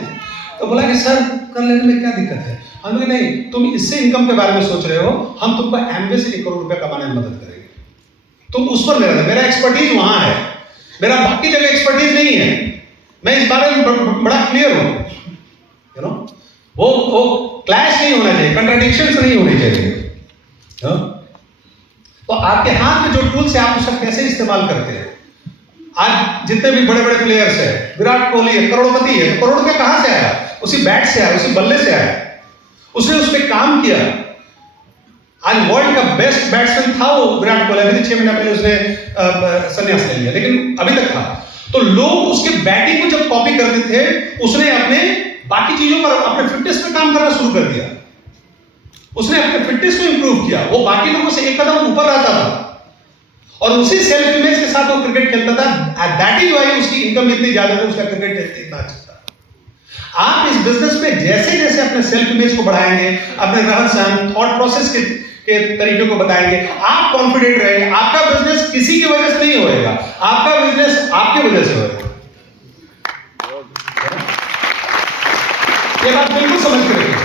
तो बोला कि सर कर लेने में क्या दिक्कत है। हमने कहा नहीं, तुम इससे इनकम के बारे में सोच रहे हो, हम तुमको एमवे से 1 करोड़ रुपए कमाने में मदद करेंगे, तुम उस पर मेरा एक्सपर्टीज वहां है, मेरा बाकी जगह एक्सपर्टीज नहीं है, मैं इस बारे में बड़ा क्लियर हूं, यू नो। वो क्लैश नहीं होना चाहिए, कंट्राडिक्शंस नहीं होनी चाहिए। तो आपके हाथ में जो टूल्स है आप उसका कैसे इस्तेमाल करते हैं। आज जितने भी बड़े बड़े प्लेयर्स हैं, विराट कोहली है, करोड़पति है, तो करोड़ रुपए कहां से आया, उसी बैट से आया, उसी बल्ले से आया, उसने उस पर काम किया। आज वर्ल्ड का बेस्ट बैट्समैन था वो विराट कोहली, अभी 6 महीना पहले उसने संन्यास ले लिया, लेकिन अभी तक था। तो लोग उसके बैटिंग को जब कॉपी करते थे, उसने अपने बाकी चीजों पर, अपने फिटनेस पर काम करना शुरू कर दिया, उसने अपने फिटनेस को इंप्रूव किया, वो बाकी लोगों से एक कदम ऊपर रहता था, और उसी सेल्फ इमेज के साथ वो क्रिकेट खेलता था। दैट इज व्हाई उसकी इनकम इतनी ज्यादा थी, उसका क्रिकेट इतना अच्छा था। आप इस बिजनेस में जैसे जैसे अपने सेल्फ इमेज को बढ़ाएंगे, अपने रहन सहन, थॉट प्रोसेस के तरीके को बताएंगे, आप कॉन्फिडेंट रहेंगे। आपका बिजनेस किसी की वजह से नहीं होएगा, आपका बिजनेस आपकी वजह से होएगा। ये बात बिल्कुल समझ के रखिए।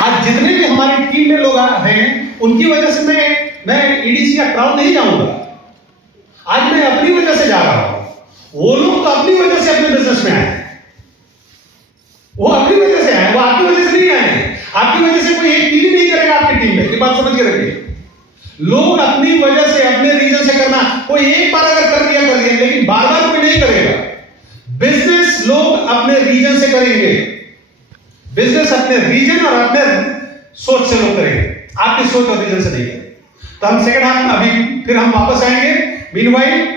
आज जितने भी हमारी टीम में लोग हैं, उनकी वजह से मैं ईडीसी या क्राउन नहीं जाऊंगा, आज मैं अपनी वजह से जा रहा हूं। वो लोग तो अपनी वजह से अपने बिजनेस में आए, वो अपनी वजह से आए, वो आपकी वजह से नहीं आए। आपकी वजह से कोई एक डील नहीं करेगा आपकी टीम में, ये बात समझ के रखिए। लोग अपनी वजह से, अपने रीजन से करना, कोई एक बार अगर कर दिया, लेकिन बार बार कोई नहीं करेगा। बिजनेस लोग अपने रीजन से करेंगे, बिजनेस अपने रीजन और अपने सोच से लोग करेंगे, आपकी सोच और रीजन से नहीं करेंगे। तो हम सेकंड हाफ में अभी फिर हम वापस आएंगे। मीनवाइल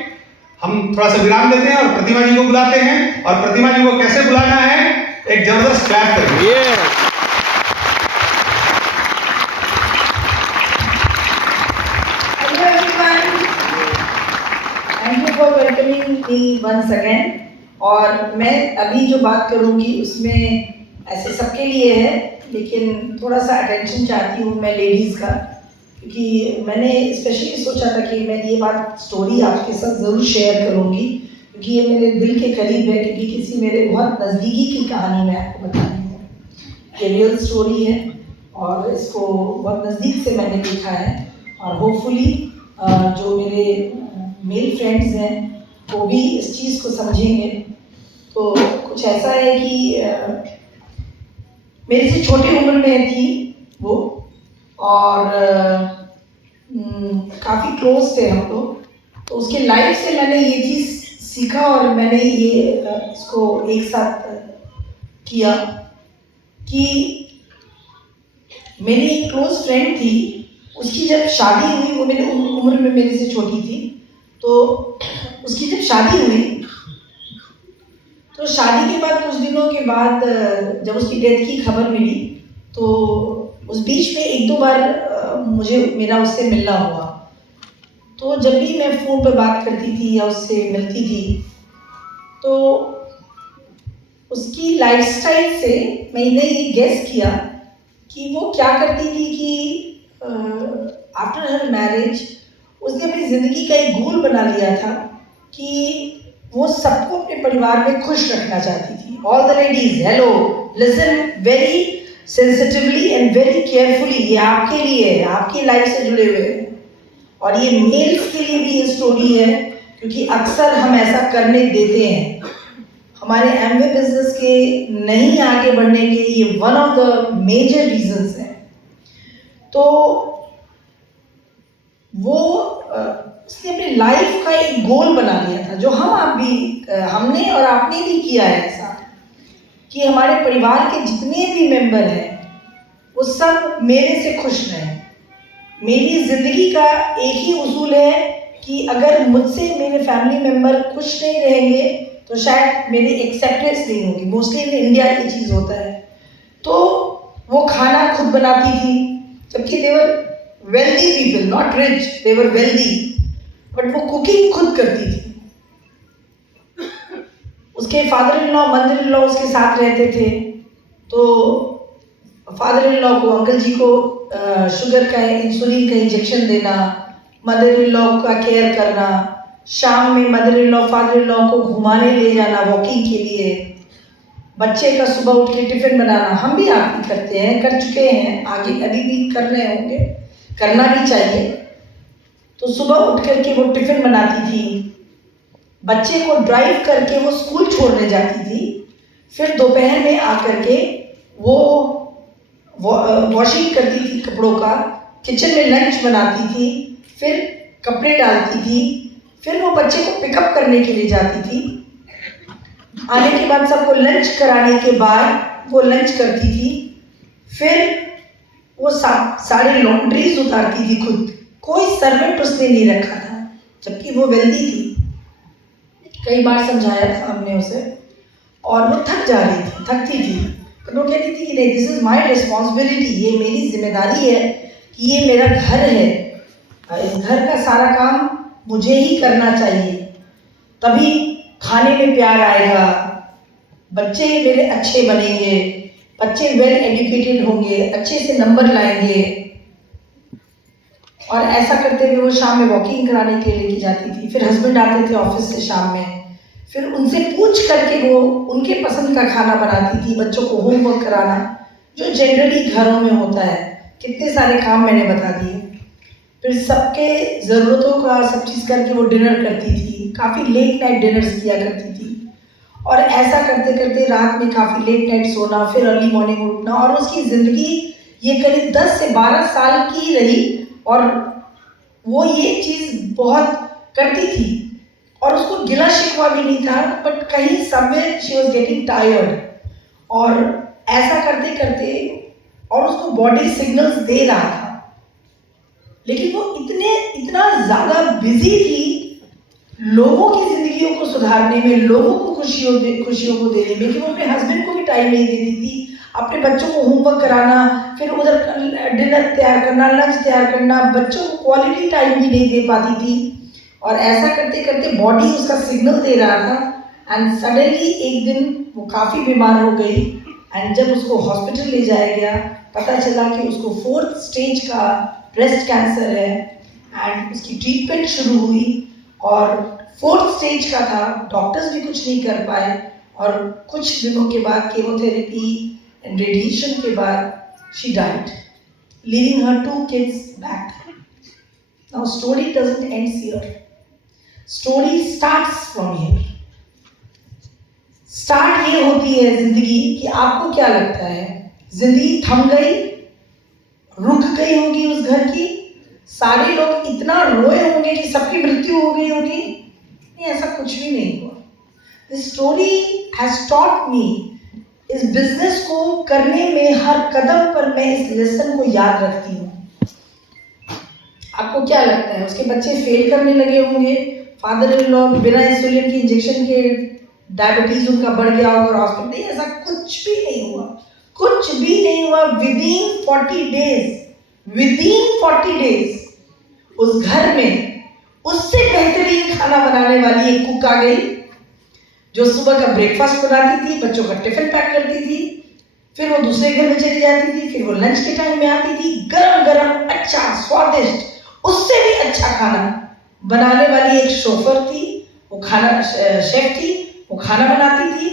हम थोड़ा सा विराम देते हैं और प्रतिमा जी को बुलाते हैं, और प्रतिमा जी को कैसे बुलाना है, एक जबरदस्त क्लैप करेंगे। Thank you for welcoming me once again. और मैं अभी जो बात करूंगी उसमें ऐसे सबके लिए है, लेकिन थोड़ा सा अटेंशन चाहती हूँ मैं लेडीज़ का, क्योंकि मैंने स्पेशली सोचा था कि मैं ये बात स्टोरी आपके साथ ज़रूर शेयर करूँगी, क्योंकि ये मेरे दिल के करीब है, क्योंकि किसी मेरे बहुत नज़दीकी की कहानी मैं आपको बता रही हूँ। ये रियल स्टोरी है और इसको बहुत नज़दीक से मैंने देखा है, और होपफुली जो मेरे मेल फ्रेंड्स हैं वो भी इस चीज़ को समझेंगे। तो कुछ ऐसा है कि मेरे से छोटी उम्र में थी वो, और काफ़ी क्लोज थे हम लोग। तो उसके लाइफ से मैंने ये चीज़ सीखा और मैंने ये इसको एक साथ किया कि मेरी एक क्लोज फ्रेंड थी, उसकी जब शादी हुई, वो मेरी उम्र में मेरे से छोटी थी, तो उसकी जब शादी हुई, तो शादी के बाद कुछ दिनों के बाद जब उसकी डेथ की खबर मिली, तो उस बीच में 1-2 बार मुझे मेरा उससे मिलना हुआ। तो जब भी मैं फ़ोन पर बात करती थी या उससे मिलती थी, तो उसकी लाइफस्टाइल से मैंने ये गेस किया कि वो क्या करती थी कि आफ्टर हर मैरिज उसने अपनी ज़िंदगी का एक गोल बना लिया था कि वो सबको अपने परिवार में खुश रखना चाहती थी। All the ladies, hello, listen very sensitively and very carefully. ये आपके लिए है, आपकी लाइफ से जुड़े हुए हैं, और ये मेल्स के लिए भी ये स्टोरी है, क्योंकि अक्सर हम ऐसा करने देते हैं। हमारे एमवे बिजनेस के नहीं आगे बढ़ने के ये one of the major reasons हैं। तो वो उसने अपनी लाइफ का एक गोल बना लिया था, जो हमने और आपने भी किया है ऐसा, कि हमारे परिवार के जितने भी मेंबर हैं वो सब मेरे से खुश रहें। मेरी ज़िंदगी का एक ही उसूल है कि अगर मुझसे मेरे फैमिली मेम्बर खुश नहीं रहेंगे तो शायद मेरी एक्सेप्टेंस नहीं होगी। मोस्टली इन इंडिया ये चीज़ होता है। तो वो खाना खुद बनाती थी, जबकि they were wealthy people, not rich, they were wealthy, but वो कुकिंग खुद करती थी। उसके father in law, mother in law उसके साथ रहते थे। तो फादर इन लॉ को, अंकल जी को शुगर का, इंसुलिन का इंजेक्शन देना, मदर इन लॉ का केयर करना, शाम में mother in law father in law को घुमाने ले जाना वॉकिंग के लिए, बच्चे का सुबह उठ के टिफिन बनाना। हम भी आप भी करते हैं, कर चुके हैं, आगे अभी भी कर रहे होंगे, करना भी चाहिए। तो सुबह उठ करके वो टिफिन बनाती थी, बच्चे को ड्राइव करके वो स्कूल छोड़ने जाती थी, फिर दोपहर में आकर के वो वॉशिंग करती थी कपड़ों का, किचन में लंच बनाती थी, फिर कपड़े डालती थी, फिर वो बच्चे को पिकअप करने के लिए जाती थी। आने के बाद सबको लंच कराने के बाद वो लंच करती थी, फिर वो सारे लॉन्ड्रीज उतारती थी खुद। कोई सर्वेंट उसने नहीं रखा था, जबकि वो वेल्दी थी। कई बार समझाया था हमने उसे, और वो थक जा रही थी, थकती थी, तो वो कहती थी कि नहीं, दिस इज माई रिस्पॉन्सिबिलिटी, ये मेरी जिम्मेदारी है कि ये मेरा घर है, इस घर का सारा काम मुझे ही करना चाहिए, तभी खाने में प्यार आएगा, बच्चे मेरे अच्छे बनेंगे, बच्चे वेल एजुकेटेड होंगे, अच्छे से नंबर लाएंगे। और ऐसा करते हुए वो शाम में वॉकिंग कराने के लिए लेके जाती थी। फिर हस्बैंड आते थे ऑफिस से शाम में, फिर उनसे पूछ करके वो उनके पसंद का खाना बनाती थी, बच्चों को होमवर्क कराना, जो जनरली घरों में होता है। कितने सारे काम मैंने बता दिए। फिर सबके ज़रूरतों का सब चीज़ करके वो डिनर करती थी, काफ़ी लेट नाइट डिनर्स किया करती थी। और ऐसा करते करते रात में काफ़ी लेट नाइट सोना, फिर अर्ली मॉर्निंग उठना, और उसकी ज़िंदगी ये करीब 10 से 12 साल की रही। और वो ये चीज़ बहुत करती थी और उसको गिला शिकवा भी नहीं था, बट कहीं somewhere she was getting tired. और ऐसा करते करते, और उसको बॉडी सिग्नल्स दे रहा था, लेकिन वो इतना ज़्यादा बिजी थी लोगों की ज़िंदगियों को सुधारने में, लोगों को खुशियों को देने में, कि वो अपने हस्बैंड को भी टाइम नहीं देती थी। अपने बच्चों को होमवर्क कराना, फिर उधर डिनर तैयार करना, लंच तैयार करना, बच्चों को क्वालिटी टाइम भी नहीं दे पाती थी। और ऐसा करते करते बॉडी उसका सिग्नल दे रहा था। एंड सडनली एक दिन वो काफ़ी बीमार हो गई। एंड जब उसको हॉस्पिटल ले जाया गया, पता चला कि उसको 4th स्टेज का ब्रेस्ट कैंसर है। एंड उसकी ट्रीटमेंट शुरू हुई और 4th स्टेज का था, डॉक्टर्स भी कुछ नहीं कर पाए। और कुछ दिनों के बाद केमोथेरेपी एंड रेडिएशन के बाद she died, leaving her 2 kids back. Now story doesn't end here. Story starts from here. Start ये होती है जिंदगी कि आपको क्या लगता है, जिंदगी थम गई, रुक गई होगी उस घर की, सारे लोग इतना रोए होंगे कि सबकी मृत्यु हो गई होगी? नहीं, ऐसा कुछ भी नहीं हुआ। This story has taught me, इस बिजनेस को करने में हर कदम पर मैं इस लेसन को याद रखती हूँ। आपको क्या लगता है, उसके बच्चे फेल करने लगे होंगे, फादर इन लॉ बिना इंसुलिन के इंजेक्शन के डायबिटीज उनका बढ़ गया होगा हॉस्पिटल? नहीं, ऐसा कुछ भी नहीं हुआ, कुछ भी नहीं हुआ। विदिन 40 डेज उस घर में उससे बेहतरीन खाना बनाने वाली एक कुक आ गई, जो सुबह का ब्रेकफास्ट बनाती थी, बच्चों का टिफिन पैक करती थी, फिर वो दूसरे घर में चली जाती थी, फिर वो लंच के टाइम में आती थी, गरम गरम अच्छा स्वादिष्ट, उससे भी अच्छा खाना बनाने वाली एक शोफर थी, वो खाना शेफ थी, वो खाना बनाती थी,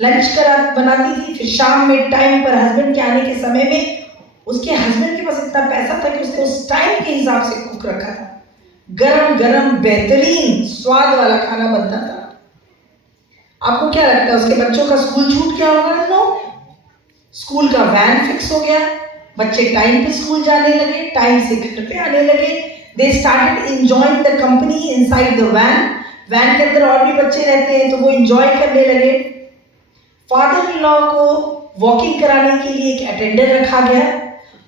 लंच बनाती थी। फिर शाम में टाइम पर हस्बैंड के आने के समय में, उसके हस्बैंड के पास इतना पैसा था कि उसने उस टाइम के हिसाब से कुक रखा था, गरम गरम बेहतरीन स्वाद वाला खाना बनता था। आपको क्या लगता है, उसके बच्चों का स्कूल छूट गया होगा? नो, स्कूल का वैन फिक्स हो गया, बच्चे टाइम पे स्कूल जाने लगे, टाइम से घर पे आने लगे। They started enjoying the company inside the van. Van के अंदर और भी बच्चे रहते हैं तो वो एंजॉय करने लगे। फादर इन लॉ को वॉकिंग कराने के लिए एक अटेंडर रखा गया,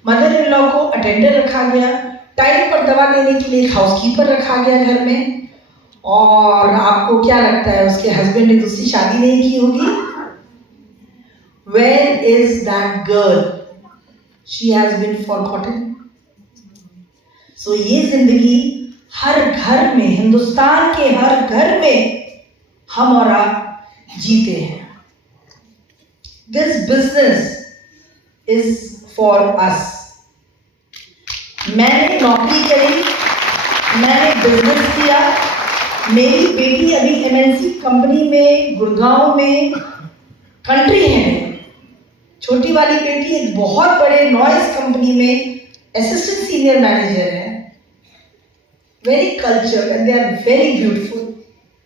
मदर इन लॉ को अटेंडर रखा गया, टाइम पर दवा देने के लिए एक हाउसकीपर रखा गया घर में। और आपको क्या लगता है उसके हस्बैंड ने दूसरी शादी नहीं की होगी? Where is that girl? She has been forgotten. So ये जिंदगी हर घर में, हिंदुस्तान के हर घर में हम और आप जीते हैं। This business is for us. मैंने नौकरी करी, मैंने बिजनेस किया। मेरी बेटी अभी एमएनसी कंपनी में गुड़गांव में कंट्री है। छोटी वाली बेटी एक बहुत बड़े नॉइस कंपनी में असिस्टेंट सीनियर मैनेजर है। Very cultured and they are very beautiful,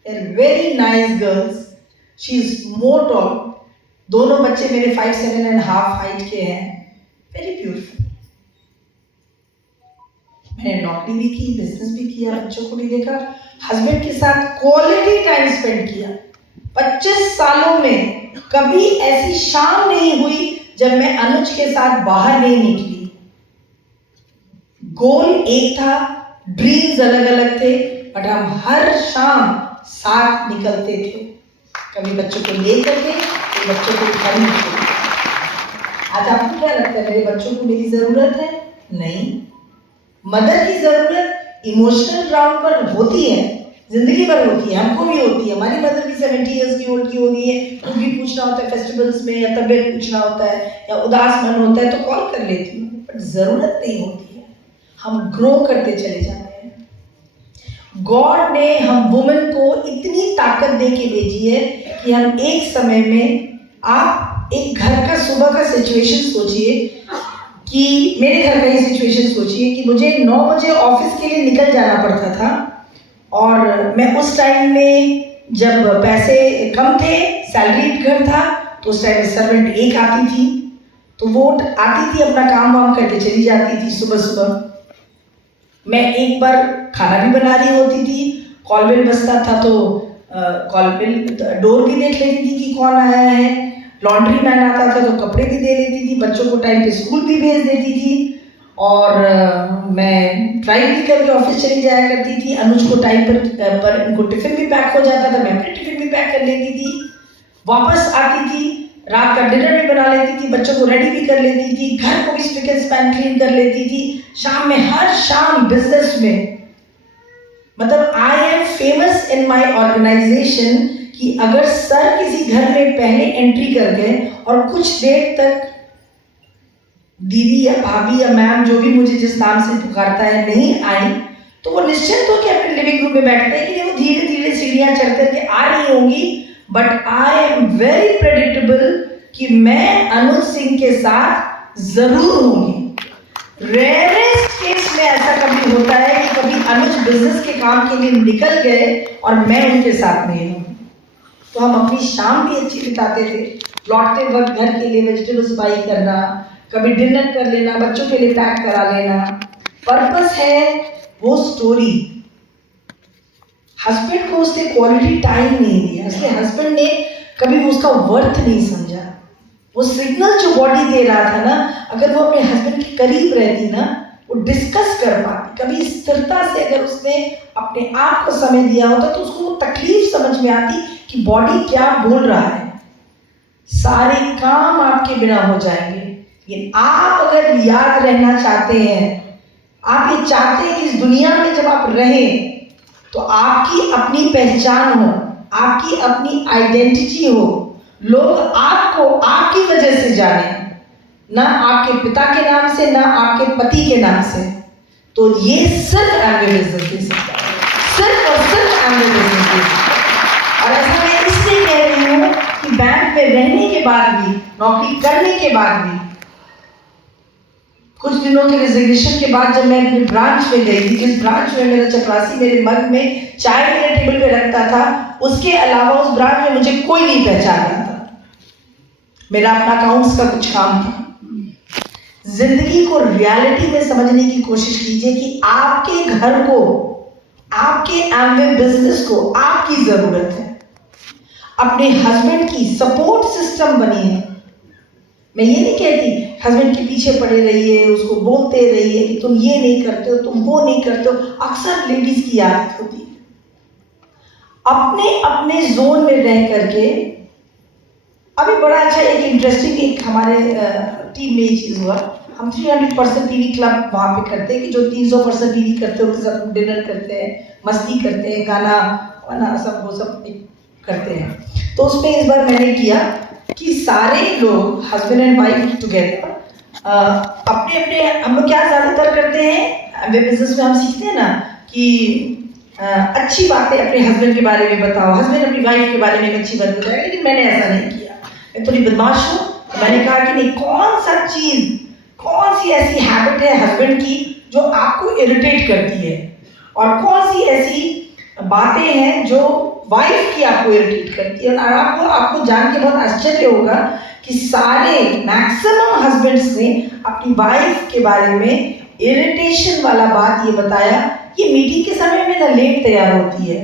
they are very nice girls. She is more tall. दोनों बच्चे मेरे 5'7.5" हाइट के हैं। Very beautiful. मैंने नौकरी भी की, बिजनेस भी किया, बच्चों को भी देखा, हस्बैंड के साथ क्वालिटी टाइम स्पेंड किया। 25 सालों में कभी ऐसी शाम नहीं हुई जब मैं अनुज के साथ बाहर नहीं निकली। गोल एक था, ड्रीम्स अलग अलग थे, बट हम हर शाम साथ निकलते थे। कभी बच्चों को लेकर के, कभी बच्चों को खरीद के। आज आपको क्या लगता है मेरे बच्चों को मेरी जरूरत है? नहीं। मदर की जरूरत इमोशनल ग्राउंड पर होती है, जिंदगी भर होती है, हमको भी होती है। हमारी मदर भी 70 इयर्स की ओल्ड की हो गई है, कुछ भी पूछना होता है फेस्टिवल्स में, या तबीयत पूछना होता है, या उदास मन होता है तो कॉल कर लेती हूँ, बट जरूरत नहीं होती है। हम ग्रो करते चले जाते हैं। गॉड ने हम वुमेन को इतनी ताकत दे के भेजी है कि हम एक समय में, आप एक घर का सुबह का सिचुएशन सोचिए कि मेरे घर का ही सिचुएशन सोचिए कि मुझे 9 बजे ऑफिस के लिए निकल जाना पड़ता था। और मैं उस टाइम में जब पैसे कम थे, सैलरीड घर था, तो उस टाइम में सर्वेंट एक आती थी, तो वो आती थी, अपना काम वाम करके चली जाती थी सुबह सुबह। मैं एक बार खाना भी बना रही होती थी, कॉल बेल बजता था तो कॉल बेल डोर भी देख लेती थी कि कौन आया है। लॉन्ड्री मैन आता था तो कपड़े भी दे देती थी, बच्चों को टाइम पे स्कूल भी भेज देती थी। और मैं ड्राइव भी करके ऑफिस चली जाया करती थी। अनुज को टाइम पर उनको टिफिन भी पैक हो जाता था, मैं अपने टिफिन भी पैक कर लेती थी। वापस आती थी, रात का डिनर भी बना लेती थी, बच्चों को रेडी भी कर लेती थी, घर को भी स्पिक एंड स्पैन क्लीन कर लेती थी। शाम में, हर शाम बिजनेस में, मतलब I am famous in my organisation कि अगर सर किसी घर में पहले एंट्री कर गए और कुछ देर तक दीदी या भाभी या मैम जो भी मुझे जिस नाम से पुकारता है नहीं आई, तो वो निश्चिंत हो के अपने लिविंग रूम में बैठते हैं कि वो धीरे धीरे सीढ़ियां चढ़ करके आ रही होंगी, but I am very predictable कि मैं अनुज सिंह के साथ जरूर होंगी। रेयरेस्ट केस में ऐसा कभी होता है कि कभी अनुज बिजनेस के काम के लिए निकल गए और मैं उनके साथ नहीं हूँ, तो हम अपनी शाम भी अच्छी बिताते थे। लौटते वक्त घर के लिए वेजिटेबल्स बाई करना, कभी डिनर कर लेना, बच्चों के लिए पैक करा लेना। पर्पस है वो स्टोरी। हस्बैंड को उसने क्वालिटी टाइम नहीं दिया, इसलिए हस्बैंड ने कभी वो उसका वर्थ नहीं समझा। वो सिग्नल जो बॉडी दे रहा था ना, अगर वो अपने हस्बैंड के करीब रहती ना, वो डिस्कस कर पाती। कभी स्थिरता से अगर उसने अपने आप को समय दिया होता तो उसको वो तकलीफ समझ में आती कि बॉडी क्या बोल रहा है। सारे काम आपके बिना हो जाएंगे, लेकिन आप अगर याद रहना चाहते हैं, आप ये चाहते हैं कि इस दुनिया में जब आप रहें तो आपकी अपनी पहचान हो, आपकी अपनी आइडेंटिटी हो, लोग आपको आपकी वजह से जाने, ना आपके पिता के नाम से, ना आपके पति के नाम से। तो ये सिर्फ एमवे बिजनेस दे सकता है, सिर्फ और सिर्फ एमवे बिजनेस दे सकता है। और ऐसा मैं इसलिए कह रही हूँ कि बैंक में रहने के बाद भी, नौकरी करने के बाद भी, कुछ दिनों के रिजिग्नेशन के बाद जब मैं अपने ब्रांच में गई थी, जिस ब्रांच में मेरा चपरासी मेरे मग में चाय मेरे टेबल पे रखता था, उसके अलावा उस ब्रांच में मुझे कोई नहीं पहचान रहा था। मेरा अपना अकाउंट्स का कुछ काम था। जिंदगी को रियलिटी में समझने की कोशिश कीजिए कि आपके घर को, आपके एमवे बिजनेस को आपकी जरूरत है। अपने हस्बैंड की सपोर्ट सिस्टम बनिए। मैं ये नहीं कहती हस्बैंड के पीछे पड़े रहिए, उसको बोलते रहिए कि तुम ये नहीं करते हो, तुम वो नहीं करते हो। अक्सर लेडीज की आदत होती है अपने अपने जोन में रह करके। अभी बड़ा अच्छा एक इंटरेस्टिंग एक हमारे टीम में ये चीज़ हुआ। हम 300% टीवी क्लब वहाँ पे करते हैं कि जो 300% टीवी करते हैं उनके साथ डिनर करते हैं, मस्ती करते हैं, गाना वाना सब वो सब करते हैं। तो उसमें इस बार मैंने किया कि सारे लोग हस्बैंड एंड वाइफ टुगेदर अपने अपने, हम लोग क्या ज़्यादातर करते हैं वे बिजनेस में, हम सीखते हैं ना कि अच्छी बातें अपने हस्बैंड के बारे में बताओ, हस्बैंड अपनी वाइफ के बारे में एक अच्छी बात बताए। लेकिन मैंने ऐसा नहीं किया, मैं थोड़ी बदमाश हूँ। तो मैंने कहा कि नहीं, कौन सा चीज़, कौन सी ऐसी हैबिट है हस्बैंड की जो आपको इरिटेट करती है, और कौन सी ऐसी बातें हैं जो वाइफ की आपको इरिटेट करती है। और आपको जान के बहुत आश्चर्य होगा कि सारे मैक्सिमम हस्बैंड्स ने अपनी वाइफ के बारे में इरिटेशन वाला बात ये बताया, ये मीटिंग के समय में ना लेट तैयार होती है,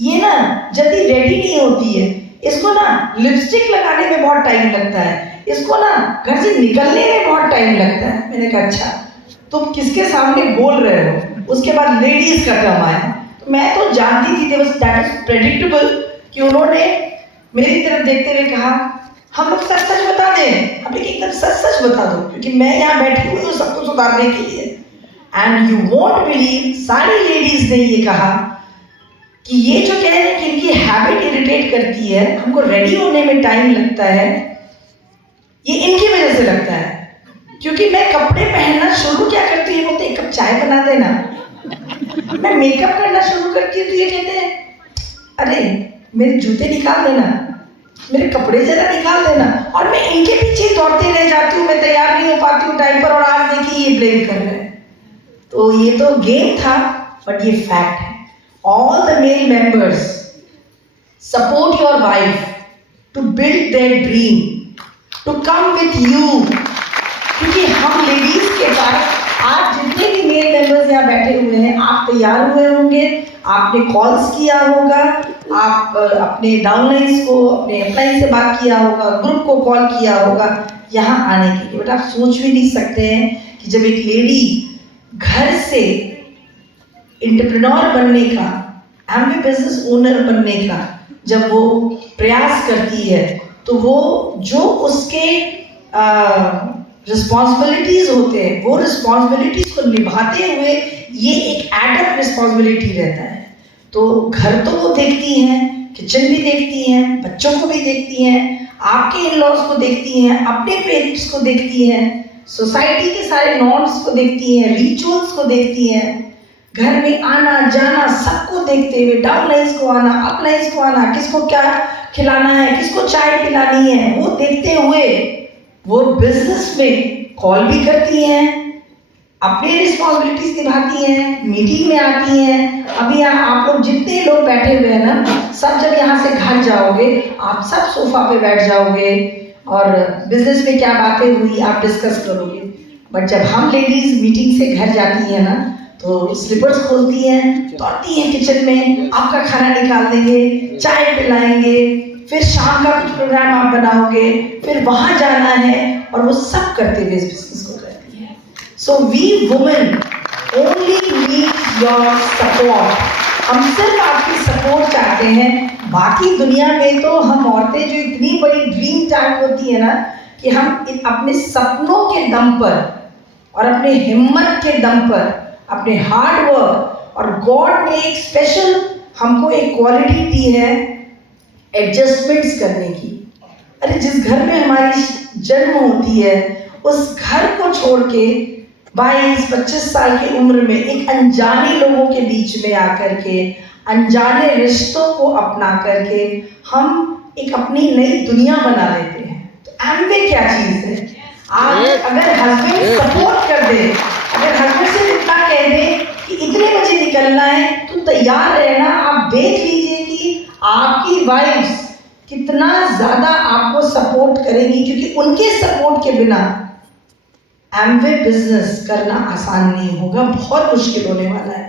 ये ना जल्दी रेडी नहीं होती है, इसको ना लिपस्टिक लगाने में बहुत टाइम लगता है, इसको ना घर से निकलने में बहुत टाइम लगता है। मैंने कहा अच्छा तुम किसके सामने बोल रहे हो? उसके बाद लेडीज का टर्म आया। तो मैं तो जानती थी, दैट इज प्रेडिक्टेबल कि उन्होंने मेरी तरफ देखते हुए कहा हम लोग सच सच बता दें। हम लोग एकदम सच सच बता दो, क्योंकि मैं यहाँ बैठी हुई हूँ सबको सुधारने के लिए। एंड यू वोंट बिलीव, सारी लेडीज ने ये कहा कि ये जो कह रहे हैं कि इनकी हैबिट इरिटेट करती है, हमको रेडी होने में टाइम लगता है, ये इनकी वजह से लगता है। क्योंकि मैं कपड़े पहनना शुरू क्या करती हूँ, बोलते एक कप चाय बना देना। मैं मेकअप करना शुरू करती हूँ तो ये कहते हैं अरे मेरे जूते निकाल देना, मेरे कपड़े जरा निकाल देना, और मैं इनके पीछे दौड़ते रह जाती हूँ, मैं तैयार नहीं हो पाती हूँ टाइम पर, और आज देखिए ये ब्लेम कर रहे हैं। तो ये तो गेम था, बट ये फैक्ट है। All the male members support your wife to build their dream, to come with you. क्योंकि हम लेडीज के पास आज जितने भी मेल मेंबर्स यहाँ बैठे हुए हैं, आप तैयार हुए होंगे, आपने कॉल्स किया होगा, आप अपने डाउनलाइंस को, अपने एम्प्लॉय से बात किया होगा, ग्रुप को कॉल किया होगा यहाँ आने के लिए। बट आप सोच भी नहीं सकते हैं कि जब एक लेडी घर से एंटरप्रेन्योर बनने का, एमवे बिजनेस ओनर बनने का जब वो प्रयास करती है, तो वो जो उसके रिस्पॉन्सिबिलिटीज होते हैं, वो रिस्पॉन्सिबिलिटीज को निभाते हुए ये एक एडप रिस्पॉन्सिबिलिटी रहता है। तो घर तो वो देखती हैं, किचन भी देखती हैं, बच्चों को भी देखती हैं, आपके इन लॉज को देखती हैं, अपने पेरेंट्स को देखती हैं, सोसाइटी के सारे नॉर्म्स को देखती हैं, रिचुअल्स को देखती हैं, घर में आना जाना सबको देखते हुए, डाउनलाइंस को आना, अपलाइंस को आना, किसको क्या खिलाना है, किसको चाय पिलानी है, वो देखते हुए वो बिजनेस में कॉल भी करती हैं, अपनी रिस्पॉन्सिबिलिटीज निभाती हैं, मीटिंग में आती हैं। अभी यहाँ आप लोग जितने लोग बैठे हुए हैं ना, सब जब यहाँ से घर जाओगे, आप सब सोफा पे बैठ जाओगे और बिजनेस में क्या बातें हुई आप डिस्कस करोगे। बट जब हम लेडीज मीटिंग से घर जाती हैं ना, तो स्लीपर्स खोलती हैं, दौड़ती हैं किचन में, आपका खाना निकाल देंगे, चाय पिलाएंगे, फिर शाम का कुछ प्रोग्राम आप बनाओगे, फिर वहाँ जाना है, और वो सब करते हुए इस बिजनेस को करती है। So we women only need your support. हम सिर्फ आपकी सपोर्ट चाहते हैं। बाकी दुनिया में तो हम औरतें जो इतनी बड़ी ड्रीम टैंक होती है ना, कि हम अपने सपनों के दम पर और अपने हिम्मत के दम पर, अपने हार्ड वर्क, और गॉड ने एक स्पेशल हमको एक क्वालिटी दी है एडजस्टमेंट्स करने की। अरे जिस घर में हमारी जन्म होती है, उस घर को छोड़ के 22-25 साल की उम्र में एक अनजाने लोगों के बीच में आकर के, अनजाने रिश्तों को अपना करके हम एक अपनी नई दुनिया बना लेते हैं। तो एमवे क्या चीज़ है? आप अगर हस्बैंड सपोर्ट कर दे, अगर हस्बैंड से इतना कह दे कि इतने बजे निकलना है, तो तैयार रहना। आप देख लीजिए कि आपकी वाइफ्स कितना ज़्यादा आपको सपोर्ट करेंगी, क्योंकि उनके सपोर्ट के बिना एमवे बिजनेस करना आसान नहीं होगा, बहुत मुश्किल होने वाला है।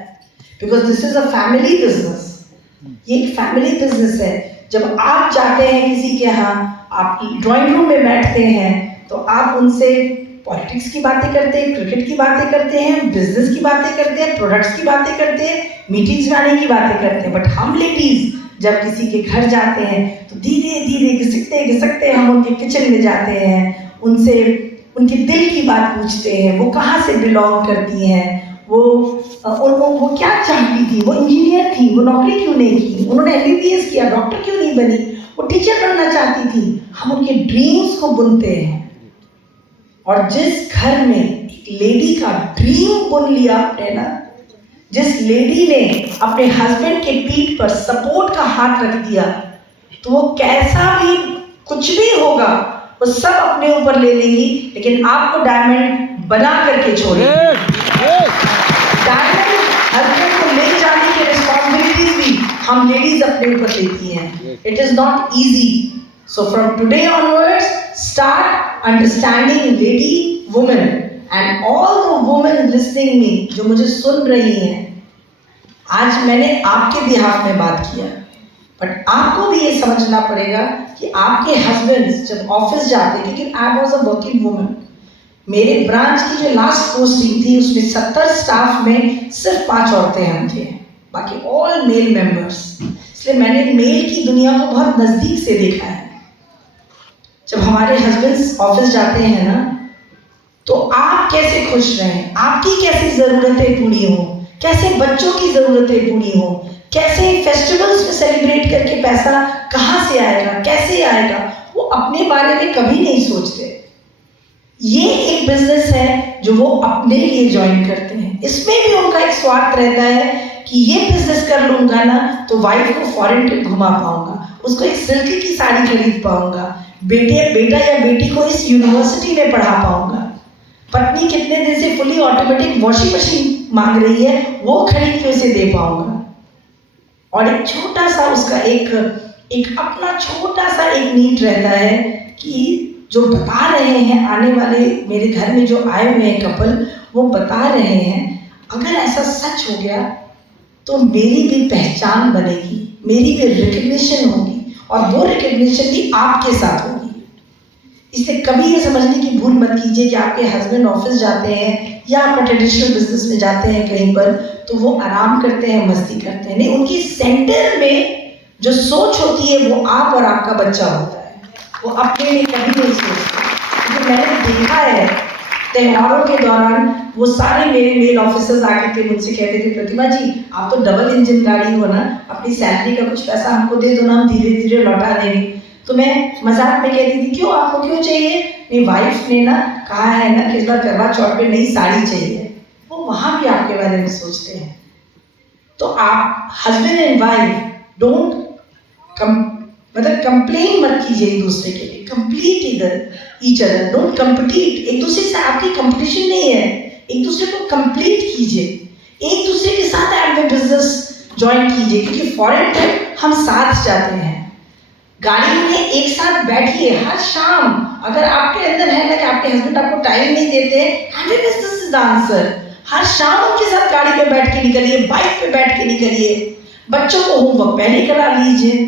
Because this is a family business, ये एक फैमिली बिजनेस है। जब आप जाते हैं किसी के यहाँ, आप ड्राइंग रूम में बैठते हैं, तो आप उनसे पॉलिटिक्स की बातें करते हैं, क्रिकेट की बातें करते हैं, बिजनेस की बातें करते हैं, प्रोडक्ट्स की बातें करते हैं, मीटिंग्स बनाने की बातें करते हैं। बट हम लेडीज जब किसी के घर जाते हैं तो धीरे धीरे घिसकते घिसकते हम उनके किचन में जाते हैं, उनसे उनके दिल की बात पूछते हैं, वो कहाँ से बिलोंग करती हैं, वो क्या चाहती थी, वो इंजीनियर थी, वो नौकरी क्यों नहीं की, उन्होंने MBBS किया, डॉक्टर क्यों नहीं बनी, वो टीचर बनना चाहती थी। हम उनके ड्रीम्स को बुनते हैं। और जिस घर में एक लेडी का ड्रीम बुन लिया आपने ना, जिस लेडी ने अपने हस्बैंड के पीठ पर सपोर्ट का हाथ रख दिया, तो वो कैसा भी कुछ भी होगा वो सब अपने ऊपर ले लेंगी, लेकिन आपको डायमंड बना करके छोड़ेगी। डायमंड हस्बैंड को ले जाने की रिस्पॉन्सिबिलिटीज भी हम लेडीज अपने ऊपर लेती हैं। It is not easy. So from today onwards start understanding lady women and all the women listening me, जो मुझे सुन रही हैं। आज मैंने आपके बिहाफ में बात किया, बट आपको भी ये समझना पड़ेगा कि आपके हस्बैंड्स जब ऑफिस जाते, क्योंकि I was a working woman, मेरे ब्रांच की जो लास्ट पोस्टिंग थी उसमें 70 स्टाफ में सिर्फ 5 औरतें हम थे, बाकी ऑल मेल मेंबर्स। इसलिए मैंने मेल की दुनिया को बहुत नज़दीक से देखा है। जब हमारे हस्बैंड्स ऑफिस जाते हैं ना, तो आप कैसे खुश रहें, आपकी कैसी ज़रूरतें पूरी हों, कैसे बच्चों की ज़रूरतें पूरी हों, कैसे फेस्टिवल्स में सेलिब्रेट करके पैसा कहाँ से आएगा, कैसे आएगा, वो अपने बारे में कभी नहीं सोचते। ये एक बिजनेस है जो वो अपने लिए ज्वाइन करते हैं। इसमें भी उनका एक स्वार्थ रहता है कि ये बिजनेस कर लूंगा ना तो वाइफ को फॉरेन ट्रिप घुमा पाऊंगा, उसको एक सिल्क की साड़ी खरीद पाऊंगा, बेटा या बेटी को इस यूनिवर्सिटी में पढ़ा पाऊंगा, पत्नी कितने दिन से फुली ऑटोमेटिक वॉशिंग मशीन मांग रही है वो खरीद के उसे दे पाऊंगा। और एक छोटा सा उसका एक अपना छोटा सा एक नीड रहता है कि जो बता रहे हैं आने वाले मेरे घर में जो आए हुए हैं कपल, वो बता रहे हैं अगर ऐसा सच हो गया तो मेरी भी पहचान बनेगी, मेरी भी रिकग्निशन होगी, और वो रिकग्निशन भी आपके साथ होगी। इसलिए कभी ये समझने की भूल मत कीजिए कि आपके हस्बैंड ऑफिस जाते हैं या आप ट्रेडिशनल बिजनेस में जाते हैं कहीं पर तो वो आराम करते हैं, मस्ती करते हैं। नहीं, उनकी सेंटर में जो सोच होती है वो आप और आपका बच्चा होता है, वो अपने लिए कभी नहीं सोचते। क्योंकि मैंने देखा है त्योहारों के दौरान वो सारे मेरे मेल ऑफिसर्स आके थे, मुझसे कहते थे प्रतिमा जी आप तो डबल इंजन गाड़ी हो ना, अपनी सैलरी का कुछ पैसा हमको दे दो ना, हम धीरे धीरे लौटा देंगे। तो मैं मजाक में कहती थी क्यों, आपको क्यों चाहिए? मेरी वाइफ ने ना कहा है ना कि इस बार करवा चौथ पे नई साड़ी चाहिए। वो वहाँ भी आपके बारे में सोचते हैं। तो आप husband and wife don't complain मत कीजिए एक दूसरे के लिए, complete each other, don't compete. एक दूसरे से आपकी कंपटीशन नहीं है, एक दूसरे को कंप्लीट कीजिए, एक दूसरे के साथ आप बिजनेस ज्वाइन कीजिए। क्योंकि फॉरेन ट्रिप हम साथ जाते हैं, गाड़ी में एक साथ बैठिए हर शाम। अगर आपके अंदर है ना कि आपके हस्बैंड आपको टाइम नहीं देते, दिस इज द आंसर। हर शाम उनके साथ गाड़ी पे बैठ के निकलिए, बाइक पे बैठ के निकलिए, बच्चों को होमवर्क पहले करा लीजिए।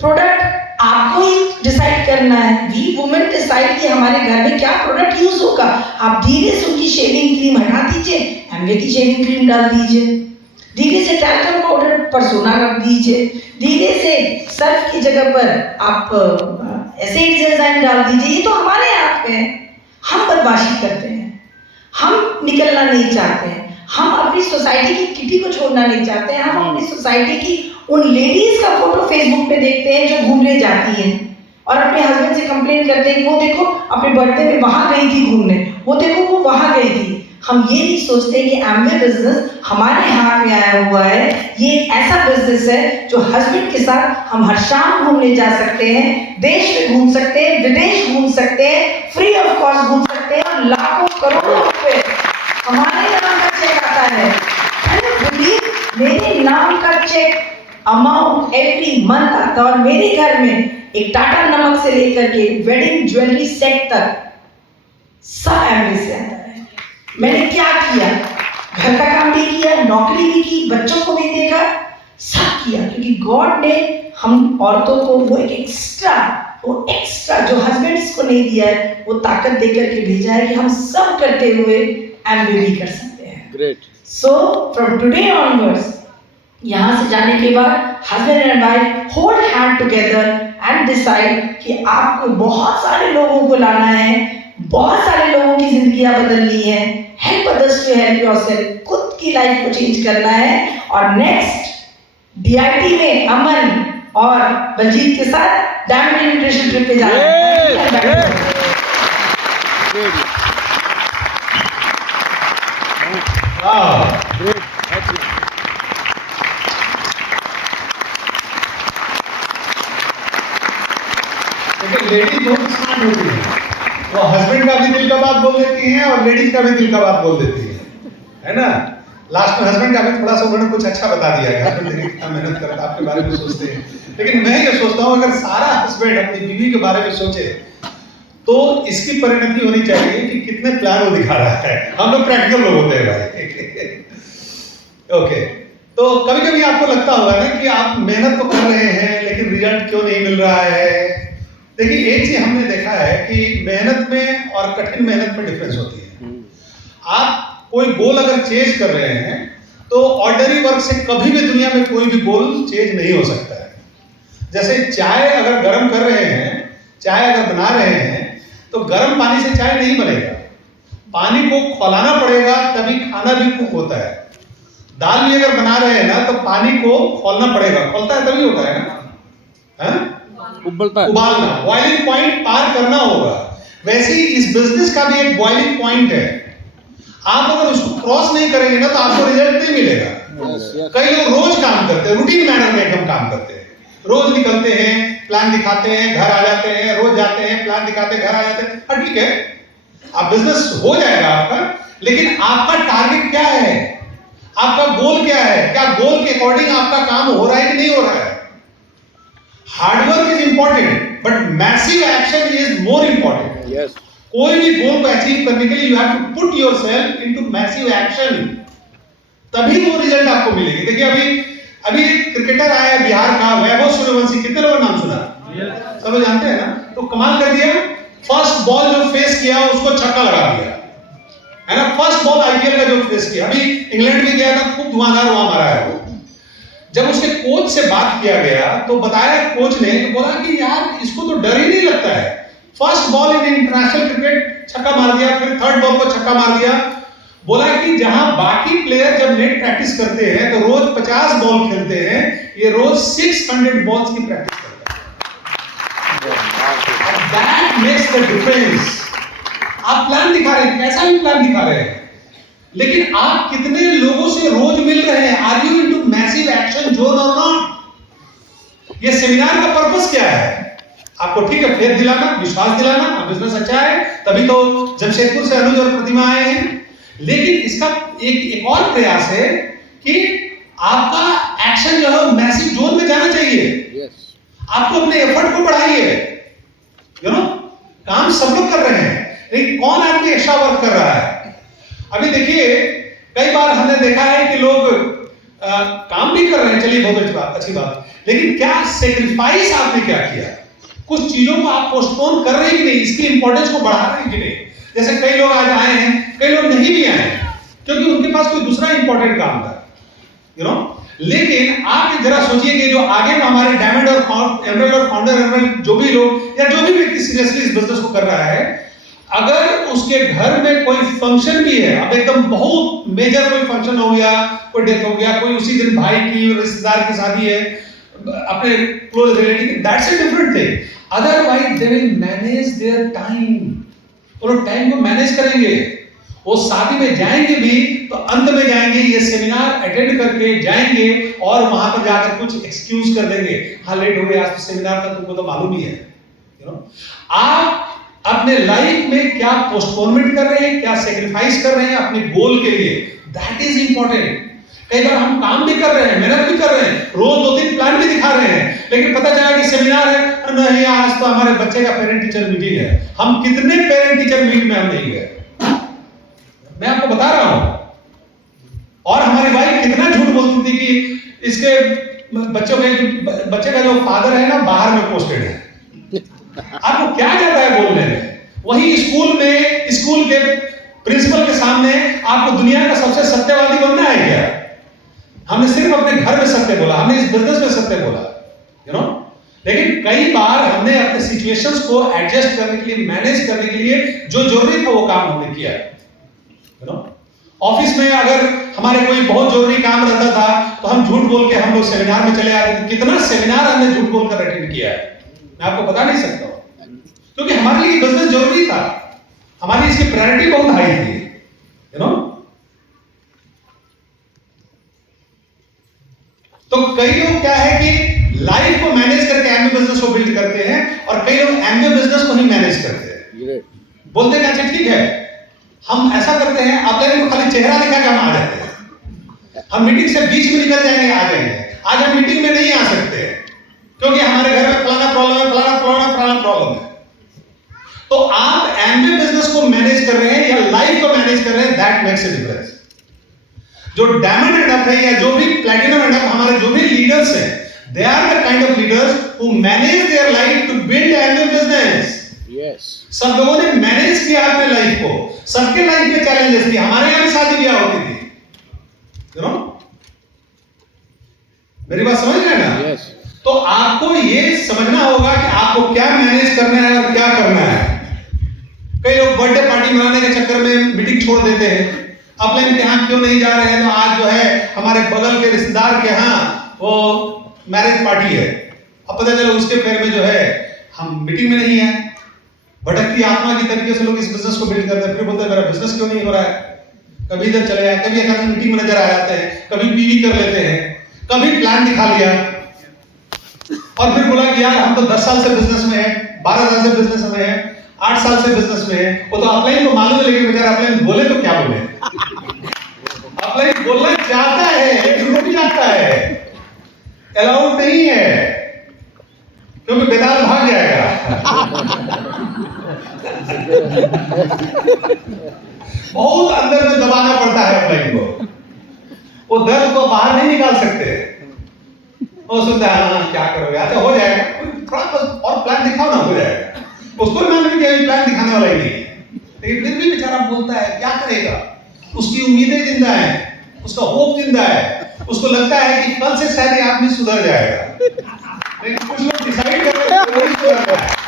प्रोडक्ट आपको ही डिसाइड करना है, वी वुमेन डिसाइड कि हमारे घर में क्या प्रोडक्ट यूज होगा। आप धीरे से उनकी शेविंग क्रीम हटा दीजिए, एमवे की शेविंग क्रीम डाल दीजिए, धीरे से टैल्कम पाउडर परसोना रख दीजिए, धीरे से सर्फ की जगह पर आप एसिड एंजाइम डाल दीजिए। ये तो हमारे हाथ में है। हम बदमाशी करते हैं, हम निकलना नहीं चाहते हैं, हम अपनी सोसाइटी की किटी को छोड़ना नहीं चाहते हैं, हम अपनी सोसाइटी की उन लेडीज का फोटो फेसबुक पे देखते हैं जो घूमने जाती हैं और अपने हस्बैंड से कंप्लेन करते हैं कि वो देखो अपने बर्थडे में वहां गई थी घूमने, वो देखो वो वहां गई थी। हम ये नहीं सोचते कि एमवे बिजनेस हमारे हाथ में आया हुआ है। ये एक ऐसा बिजनेस है जो हस्बैंड के साथ हम हर शाम घूमने जा सकते हैं, देश में घूम सकते हैं, विदेश घूम सकते हैं, फ्री ऑफ कॉस्ट घूम सकते हैं, और लाखों करोड़ों रुपए हमारे नाम का चेक आता है। मेरे नाम का चेक अमाउंट एवरी मंथ आता है, और मेरे घर में एक टाटा नमक से लेकर के वेडिंग ज्वेलरी सेट तक सब एमवे से आता है। मैंने क्या किया, घर का काम भी किया, नौकरी भी की, बच्चों को भी देखा, सब किया, क्योंकि गॉड ने हम औरतों को वो एक्स्ट्रा जो हस्बैंड्स को नहीं दिया है, वो ताकत देकर के भेजा है कि हम सब करते हुए एमबी भी कर सकते हैं। Great. So from today onwards, यहाँ से जाने के बाद husband and wife hold hand together and decide कि आपको बहुत सारे लोगों को लाना है, बहुत सारे लोगों की जिंदगियां बदलनी है, help others to help yourself, खुद की लाइफ को चेंज करना है। और नेक्स्ट डीआईटी में अमन और बलजीत के साथ डायमंड न्यूट्रिशन ट्रिप पे जाना है। लेडीज बहुत स्मार्ट होती है, वो हस्बैंड का भी दिल का बात बोल देती हैं और लेडीज का भी दिल का बात बोल देती है ना। लास्ट में हस्बैंड का भी थोड़ा सा उन्होंने कुछ अच्छा बता दिया है, हस्बैंड देखिए कितना मेहनत करता है, आपके बारे में सोचते हैं। लेकिन मैं ये सोचता हूँ अगर सारा हस्बैंड अपनी बीवी के बारे में सोचे तो इसकी परिणति होनी चाहिए कि कितने प्लान वो दिखा रहा है। हम लोग प्रैक्टिकल लोग होते हैं भाई। ओके, तो कभी कभी आपको लगता होगा ना कि आप मेहनत तो कर रहे हैं लेकिन रिजल्ट क्यों नहीं मिल रहा है। देखिए एक चीज हमने देखा है कि मेहनत में और कठिन मेहनत में डिफरेंस होती है। आप कोई गोल अगर चेज कर रहे हैं तो ऑर्डिनरी वर्क से कभी भी दुनिया में कोई भी गोल चेज नहीं हो सकता है। जैसे चाय अगर गर्म कर रहे हैं, चाय अगर बना रहे हैं तो गर्म पानी से चाय नहीं बनेगा, पानी को खौलाना पड़ेगा तभी खाना भी कुक होता है। दाल भी अगर बना रहे हैं ना तो पानी को खौलना पड़ेगा, खौलता है तभी होता है ना, उबलता है, उबालना, बॉइलिंग पॉइंट पार करना होगा। वैसे ही इस बिजनेस का भी एक बॉइलिंग पॉइंट है, आप अगर उसको क्रॉस नहीं करेंगे ना तो आपको रिजल्ट नहीं मिलेगा। कई लोग रोज काम करते हैं, रूटीन मैनर में एकदम काम करते हैं, रोज निकलते हैं, प्लान दिखाते हैं, घर आ जाते हैं, रोज जाते हैं, प्लान दिखाते हैं, घर आ जाते हैं। हाँ ठीक है, आप बिजनेस हो जाएगा आपका, लेकिन आपका टारगेट क्या है, आपका गोल क्या है, क्या गोल के अकॉर्डिंग आपका काम हो रहा है कि नहीं हो रहा है। Hard work is important but massive action is more important. Yes, कोई भी गोल को अचीव करने के लिए you have to put yourself into massive action, तभी वो रिजल्ट आपको मिलेगी। देखिए अभी एक क्रिकेटर आया है बिहार का, वैभव सूर्यवंशी, कितने लोगों नाम सुना? सब लोग जानते हैं ना। तो कमाल कर दिया, फर्स्ट बॉल जो फेस किया उसको छक्का लगा दिया, है ना। फर्स्ट बॉल आईपीएल का जो फेस किया, अभी इंग्लैंड में गया था, खूब धुआंधार वहां मारा है वो। जब उसके कोच से बात किया गया तो बताया कोच ने, तो बोला कि यार इसको तो डर ही नहीं लगता है, first ball in international cricket छक्का मार दिया, फिर थर्ड बॉल को छक्का मार दिया। बोला कि जहां बाकी प्लेयर जब नेट प्रैक्टिस करते हैं तो रोज 50 बॉल खेलते हैं, ये रोज 600 बॉल्स की प्रैक्टिस करते हैं। That makes the difference. आप प्लान दिखा रहे हैं, कैसा भी प्लान दिखा रहे हैं, लेकिन आप कितने लोगों से रोज मिल रहे हैं, are you into massive action zone और नॉट। ये सेमिनार का पर्पस क्या है? आपको ठीक है फेथ दिलाना, विश्वास दिलाना, आप बिजनेस अच्छा है, तभी तो जमशेदपुर से अनुज और प्रतिमा आए हैं। लेकिन इसका एक और प्रयास है कि आपका एक्शन जो है मैसिव जोन में जाना चाहिए। यस, आपको अपने एफर्ट को बढ़ाइए, यू नो। काम सब लोग कर रहे हैं, लेकिन कौन आदमी एक्स्ट्रा वर्क कर रहा है? अभी देखिए कई बार हमने देखा है कि लोग काम भी कर रहे हैं, चलिए बहुत अच्छी बात, लेकिन क्या सेक्रीफाइस आपने क्या किया? कुछ चीजों को आप पोस्टपोन कर रहे हैं कि नहीं, इसकी इंपॉर्टेंस को बढ़ा रहे हैं कि नहीं। जैसे कई लोग आज आए हैं, कई लोग नहीं भी आए क्योंकि उनके पास कोई दूसरा इंपॉर्टेंट काम था, यू नो। लेकिन आप जरा सोचिए कि जो आगे में हमारे डायमंड और एमरल्ड और फाउंडर जो भी लोग या जो भी व्यक्ति सीरियसली इस बिजनेस को कर रहा है, अगर उसके घर में कोई फंक्शन भी है, अब एकदम बहुत मेजर कोई फंक्शन हो गया, कोई डेथ हो गया, कोई उसी दिन भाई की रिश्तेदार की शादी है, अपने close relative, that's a different thing. Otherwise they will manage their time, वो लोग टाइम को मैनेज करेंगे। वो शादी में जाएंगे भी तो अंत में जाएंगे, ये सेमिनार अटेंड करके जाएंगे और वहां पर जाकर कुछ एक्सक्यूज कर देंगे, हाँ लेट हो गया, आज तो सेमिनार था, तुमको तो मालूम ही है, यू नो। आप अपने लाइफ में क्या पोस्टपोनमेंट कर रहे हैं, क्या सेक्रीफाइस कर रहे हैं अपने गोल के लिए, दैट इज इंपॉर्टेंट। कई बार हम काम भी कर रहे हैं, मेहनत भी कर रहे हैं, रोज 2-3 प्लान भी दिखा रहे हैं, लेकिन पता चला कि सेमिनार है, नहीं आज तो हमारे बच्चे का पेरेंट टीचर मीटिंग है। हम कितने पेरेंट टीचर मीट में हम नहीं गए, मैं आपको बता रहा हूं। और हमारी वाइफ कितना झूठ बोलती थी कि इसके बच्चे का जो फादर है ना बाहर में पोस्टेड है, आपको क्या जाता है बोलने में? वही स्कूल के प्रिंसिपल के सामने आपको दुनिया का सबसे सत्यवादी बनना है क्या? हमने सिर्फ अपने घर में सत्य बोला, हमने इस बिजनेस में सत्य बोला, यू नो। लेकिन कई बार हमने अपने सिचुएशंस को एडजस्ट करने के लिए, मैनेज करने के लिए जो जरूरी था वो काम हमने किया, यू नो। ऑफिस में अगर हमारे कोई बहुत जरूरी काम रहता था तो हम झूठ बोल के हम लोग सेमिनार में चले आते थे। कितना सेमिनार हमने झूठ बोलकर अटेंड किया है, मैं आपको बता नहीं सकता हूं, क्योंकि हमारे लिए बिजनेस जरूरी था, हमारी इसकी प्रायोरिटी बहुत हाई थी, यू नो। तो कई लोग क्या है कि लाइफ को मैनेज करके एमबी बिजनेस को बिल्ड करते हैं, और कई लोग एमबी बिजनेस को ही मैनेज करते हैं। बोलते हैं अच्छा ठीक है, हम ऐसा करते हैं, आप लोगों को खाली चेहरा दिखा के हम आ जाते हैं, हम मीटिंग से बीच में निकल जाएंगे, आ जाएंगे। आज हम मीटिंग में नहीं आ सकते क्योंकि हमारे घर में फलाना प्रॉब्लम है, फलाना प्रॉब्लम है। तो आप एमबी बिजनेस को मैनेज कर रहे हैं या लाइफ को मैनेज कर रहे हैं, दैट मेक्स अ डिफरेंस। जो डायमंड एंड अप है या जो भी प्लैटिनम एंड अप, हमारे जो भी लीडर्स हैं, they are the kind of leaders who manage their life to build MB business. Yes, सब लोगों ने मैनेज किया अपने लाइफ को, सबके लाइफ में चैलेंजेस थी, हमारे यहां भी शादी ब्याह होती थी, यू नो। मेरी बात समझ रहे हैं ना? yes. तो आपको ये समझना होगा कि आपको क्या मैनेज करना है और क्या करना है। कई लोग बर्थडे पार्टी मनाने के चक्कर में मीटिंग छोड़ देते हैं, अपने के यहाँ क्यों नहीं जा रहे हैं, तो आज जो है हमारे बगल के रिश्तेदार के यहाँ वो मैरिज पार्टी है, अब पता चला उसके पैर में जो है हम मीटिंग में नहीं है। भटकती आत्मा की तरीके से लोग इस बिजनेस को बिल्ड करते हैं, फिर बोलते हैं मेरा बिजनेस क्यों नहीं हो रहा है। कभी इधर चले जाए, कभी एक मीटिंग में नजर आ जाते हैं, कभी पीवी कर लेते हैं, कभी प्लान दिखा लिया और फिर बोला कि यार हम तो 10 साल से बिजनेस में है, 12 साल से बिजनेस में है, 8 साल से बिजनेस में है। वो तो अपलाइन को मालूम है, लेकिन बेचारा अपलाइन बोले तो क्या बोले, अपलाइन बोलना चाहता है लेकिन रुक जाता है, अलाउड नहीं है क्योंकि बेदाल भाग जाएगा। बहुत अंदर में दबाना पड़ता है अपलाइन को, वो दर्द को बाहर नहीं निकाल सकते। वो सोचता है हाँ क्या करोगे, अच्छा हो जाएगा, थोड़ा और प्लान दिखाओ ना, हो जाएगा। उसको मालूम है कि प्लान दिखाने वाला ही नहीं है, लेकिन फिर भी बेचारा बोलता है, क्या करेगा। उसकी उम्मीदें जिंदा हैं, उसका होप जिंदा है, उसको लगता है कि कल से शायद आदमी सुधर जाएगा, लेकिन कुछ लोग डिसाइड कर रहे हैं कि वही सुधर जाएगा।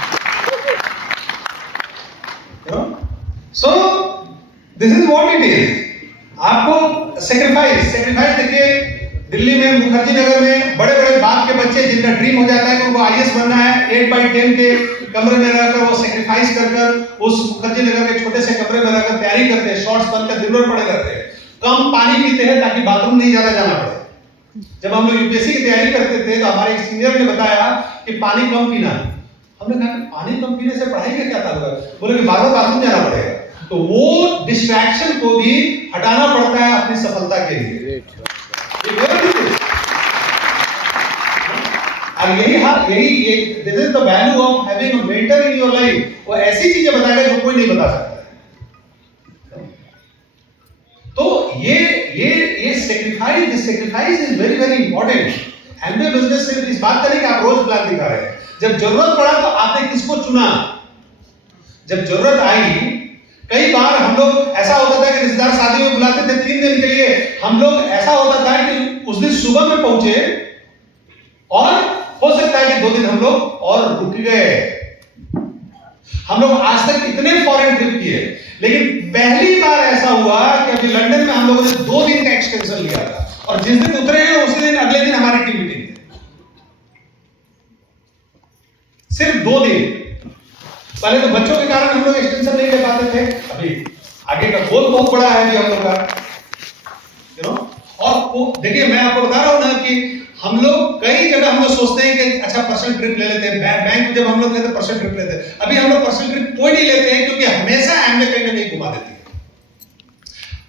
So this is what it is. आपको सेक्रीफाइस देखिए, दिल्ली में मुखर्जी नगर में बड़े बड़े बाप के बच्चे जिनका ड्रीम हो जाता है कि उनको आईएएस बनना है, 8x10 के कमरे में रहकर वो सेक्रीफाइस कर उस मुखर्जी नगर के छोटे से कमरे में रहकर तैयारी करते हैं, शॉर्ट्स पहनकर दिन भर पड़े रहते हैं, कम पानी पीते हैं ताकि बाथरूम नहीं ज्यादा जाना पड़े। जब हम लोग यूपीएससी की तैयारी करते थे तो हमारे एक सीनियर ने बताया कि पानी कम पीना। हमने कहा कि पानी कम पीने से पढ़ाई का क्या ताल्लुक है? बोले कि बार-बार बाथरूम जाना पड़ेगा। तो वो डिस्ट्रैक्शन को भी हटाना पड़ता है अपनी सफलता के लिए। और यही this is the value of having a mentor in your life. वो ऐसी चीजें बताएगा जो कोई नहीं बता सकता है। तो ये sacrifice is very very important. MBA business सिर्फ इस बात का नहीं कि आप रोज प्लान दिखा रहे हैं, जब जरूरत पड़ा तो आपने किसको चुना, जब जरूरत आई। कई बार हम लोग ऐसा होता था कि रिश्तेदार शादी में बुलाते थे 3 दिन के लिए, हम लोग ऐसा होता था कि उस दिन सुबह में पहुंचे और हो सकता है कि 2 दिन हम लोग और रुक गए। हम लोग आज तक इतने फॉरेन ट्रिप किए, लेकिन पहली बार ऐसा हुआ कि अभी लंदन में हम लोगों ने 2 दिन का एक्सटेंशन लिया था, और जिस दिन उतरे हैं उसी दिन अगले दिन हमारी टीम मीटिंग थी। सिर्फ 2 दिन। पहले तो बच्चों के कारण हम लोग एक्सटेंशन नहीं ले पाते थे, अभी आगे का गोल बहुत बड़ा है जी हम लोग का, यू नो। और देखिए मैं आपको बता रहा हूं ना कि हम लोग कई जगह हम लोग सोचते हैं कि अच्छा पर्सनल ट्रिप ले लेते हैं, बैंक में जब हम लोग थे तो पर्सनल ट्रिप लेते हैं। अभी हम लोग पर्सनल ट्रिप कोई नहीं लेते हैं क्योंकि हमेशा एमबीए कहीं ना कहीं घुमा देती है।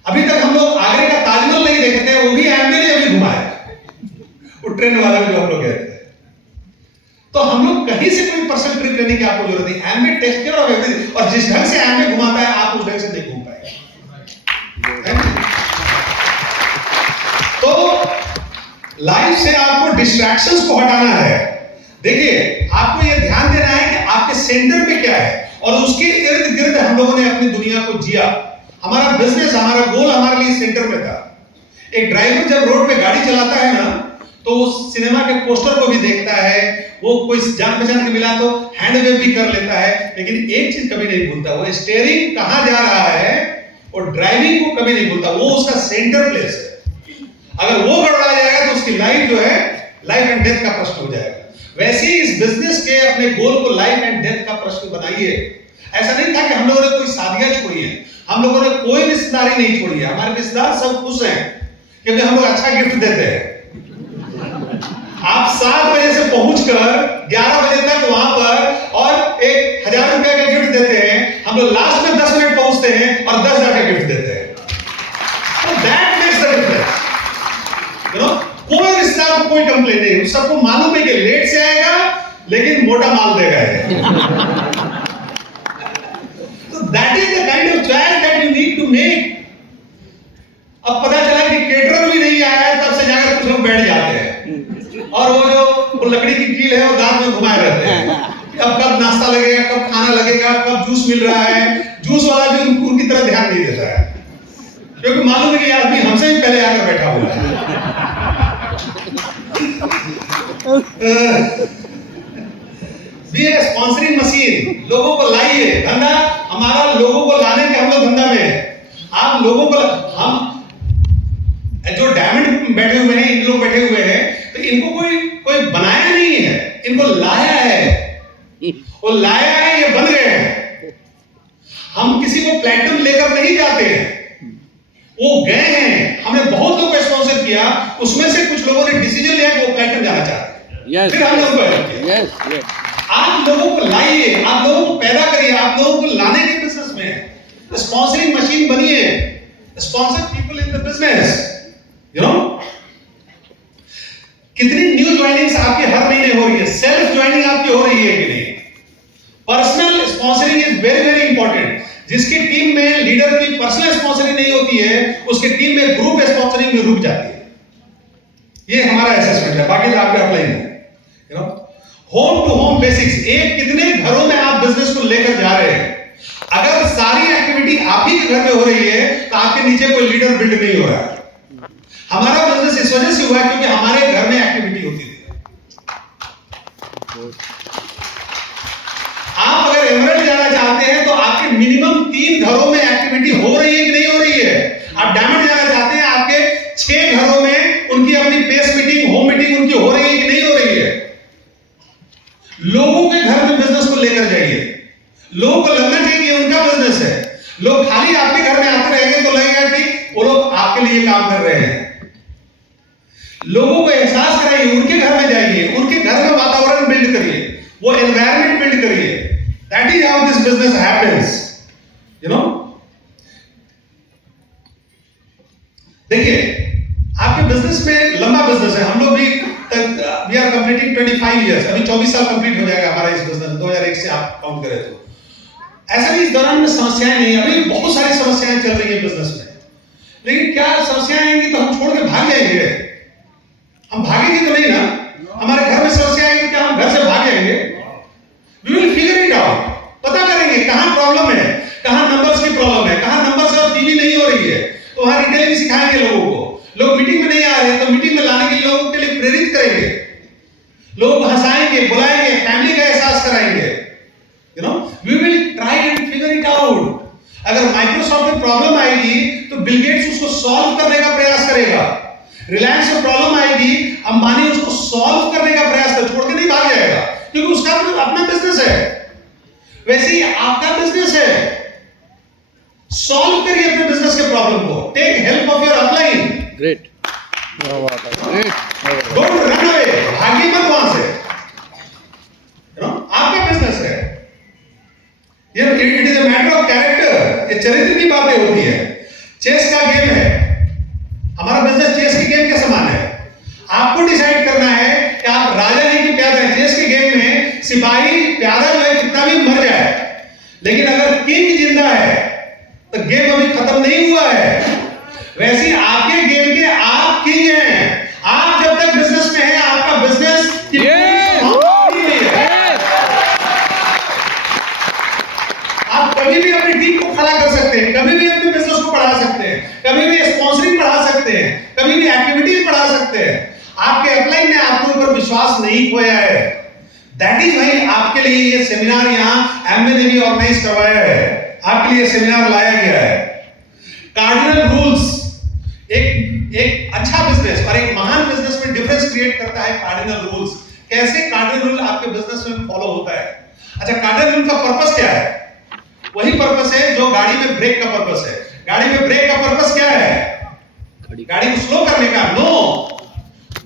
अभी तक हम लोग आगरे का ताजमहल नहीं देखे थे, वो भी एमबीए ने अभी घुमाया, वो ट्रेन वाला भी जो हम लोग गए थे। तो हम लोग कहीं से कोई पर्सनल ट्रिप लेने की आपको जरूरत नहीं, MBA take care of everything. और जिस ढंग से एमबीए घुमाता है आप उस ढंग से नहीं घूम पाएंगे। तो लाइफ से आपको डिस्ट्रैक्शंस को हटाना है। देखिए, आपको यह ध्यान देना है कि आपके सेंटर पे क्या है और उसके इर्द गिर्द हम लोगों ने अपनी दुनिया को जिया। हमारा बिजनेस, हमारा गोल हमारे लिए सेंटर में था। एक ड्राइवर जब रोड पे गाड़ी चलाता है ना, तो वो सिनेमा के पोस्टर को भी देखता है, वो कोई जान पहचान के मिला तो हैंड वेव भी कर लेता है, लेकिन एक चीज कभी नहीं भूलता, वो स्टीयरिंग कहां जा रहा है और ड्राइविंग को कभी नहीं भूलता। वो उसका सेंटर प्लेस है। अगर वो गड़बड़ा जाएगा तो उसकी लाइफ जो है लाइफ एंड डेथ का प्रश्न हो जाएगा। वैसे ही इस बिजनेस के अपने गोल को लाइफ एंड डेथ का प्रश्न बनाइए। ऐसा नहीं था कि हम लोगों ने कोई शादियां छोड़ी है, हम लोगों ने कोई रिश्तेदारी नहीं छोड़ी है। हमारे रिश्तेदार सब खुश हैं क्योंकि हम लोग अच्छा गिफ्ट देते हैं। आप 7 बजे से पहुंचकर 11 बजे तक वहां पर और 1000 रुपए का गिफ्ट देते हैं। हम लोग लास्ट में 10 मिनट पहुंचते हैं और 10,000 का गिफ्ट देते हैं। तो that makes the difference. You know, कोई रिश्तेदार को कोई कंप्लेंट नहीं, सबको मालूम है कि लेट से आएगा लेकिन मोटा माल देगा। So that is the kind of choice that you need to make. अब पता चला कि केटरर भी नहीं आया, तब से जाकर कुछ लोग बैठ जाते हैं और वो लकड़ी की कील है वो दांत में घुमाए रहते हैं। अब कब नाश्ता लगेगा, कब खाना लगेगा, कब जूस मिल रहा है। जूस वाला भी उनकी तरह ध्यान नहीं देता है क्योंकि मालूम है कि आदमी हमसे भी पहले आकर बैठा हुआ है। भी है स्पॉन्सरिंग मशीन, लोगों को लाइए। धंधा हमारा लोगों को लाने के हम लोग धंधा में है। आप लोगों को, हम जो डायमंड बैठे हुए हैं, इन लोग बैठे हुए हैं, तो इनको कोई बनाया नहीं है, इनको लाया है। वो लाया है, ये बन गए हैं। हम किसी को प्लैटिनम लेकर नहीं जाते हैं, वो गए हैं। हमने बहुत लोगों को स्पॉन्सर किया, उसमें से कुछ लोगों ने डिसीजन लिया कि वो प्लैटिनम जाना चाहते हैं। फिर हम लोग आप लोगों को लाइए, आप लोगों को पैदा करिए, आप लोगों को लाने के बिजनेस में स्पॉन्सरिंग मशीन बनिए। Sponsor people in the business. You no, कितनी न्यू ज्वाइनिंग्स आपके हर महीने हो रही है, सेल्फ ज्वाइनिंग आपकी हो रही है कि नहीं? Personal sponsoring is very very important. जिसकी टीम में लीडर की पर्सनल स्पॉन्सरिंग नहीं होती है, उसकी टीम में ग्रुप स्पॉन्सरिंग में रुक जाती है। ये हमारा असेसमेंट है, बाकी तो आपके अपलाइन है। You know, home to home basics, एक कितने घरों में आप बिजनेस को लेकर जा रहे हैं? अगर सारी एक्टिविटी आप ही के घर में हो रही है तो आपके नीचे कोई लीडर बिल्ड नहीं हो रहा है। हमारा बिजनेस इस वजह से हुआ क्योंकि हमारे घर में एक्टिविटी होती थी। आप अगर एमरेल्ड जाना चाहते हैं तो आपके मिनिमम 3 घरों में एक्टिविटी हो रही है कि नहीं हो रही है? आप डायमंड जाना चाहते हैं, आपके 6 घरों में उनकी अपनी पेस मीटिंग, होम मीटिंग उनकी हो रही है कि नहीं हो रही है? लोगों के घर में बिजनेस को लेकर जाइए। लोगों को लगना चाहिए कि उनका बिजनेस है। लोग खाली आपके घर में आते रहेंगे तो लगेगा कि वो लोग आपके लिए काम कर रहे हैं। लोगों को एहसास कराइए, उनके घर में जाइए, उनके घर में वातावरण बिल्ड करिए, वो एनवायरनमेंट बिल्ड करिए। That is how this business happens. You know, देखिए, आपके बिजनेस में लंबा बिजनेस है। हम लोग भी वी आर कंप्लीटिंग 25 इयर्स, अभी 24 साल कंप्लीट हो जाएगा हमारा इस बिजनेस, 2001 से आप काउंट करें तो। ऐसा नहीं इस दौरान में समस्याएं नहीं, अभी बहुत सारी समस्याएं चल रही है बिजनेस में। लेकिन क्या समस्याएं आएंगी तो हम छोड़ के भाग जाएंगे? हम भागेंगे तो नहीं ना। हमारे घर में समस्या आएगी, क्या हम घर से भाग जाएंगे? We will figure it out. पता करेंगे कहां प्रॉब्लम है, कहां नंबर्स की प्रॉब्लम है, कहां नंबर्स और टीवी नहीं हो रही है, तो वहां रिटेलिंग सिखाएंगे लोगों को। लोग मीटिंग में नहीं आ रहे तो मीटिंग में लाने के लिए लोगों के लिए प्रेरित करेंगे, लोगों को हंसाएंगे, बुलाएंगे, फैमिली का एहसास कराएंगे। You know, we will try and figure it out. अगर माइक्रोसॉफ्ट में प्रॉब्लम आएगी तो बिल गेट्स उसको सॉल्व करने का प्रयास करेगा। रिलायंस में प्रॉब्लम आएगी, अंबानी उसको सॉल्व करने का प्रयास कर, छोड़ के नहीं भाग जाएगा क्योंकि उसका अपना बिजनेस है। वैसे ही आपका बिजनेस है, सॉल्व करिए अपने बिजनेस के प्रॉब्लम को। Take help of your upline. Great, क्या बात है, ग्रेट। डोंट रन अवे, भागिए मत वहां से। यू नो, आपका बिजनेस है, ये it is a matter of character. ये चरित्र की बातें होती है। चेस का गेम है, हमारा बिजनेस चेस के गेम के समान है। आपको डिसाइड करना है कि आप राजा हैं कि प्यादा हैं। चेस के गेम में सिपाही प्यादा जो है कितना भी मर जाए, लेकिन अगर किंग जिंदा है तो गेम अभी खत्म नहीं हुआ है। वैसे आपके गेम के आप किंग हैं। आप जब तक विश्वास नहीं खोया है। दैट इज भाई आपके लिए ये सेमिनार यहाँ एमए ने भी ऑर्गेनाइज करवाया है, आपके लिए सेमिनार लाया गया है। कार्डिनल रूल्स, एक अच्छा बिजनेस और एक महान बिजनेस में डिफरेंस क्रिएट करता है कार्डिनल रूल्स। कैसे कार्डिनल रूल आपके बिजनेस में फॉलो होता है? अच्छा, कार्डिनल रूल का पर्पस क्या है? वही पर्पस है जो गाड़ी में ब्रेक का पर्पस है। गाड़ी में ब्रेक का पर्पस क्या है? गाड़ी को स्लो करने का। नो,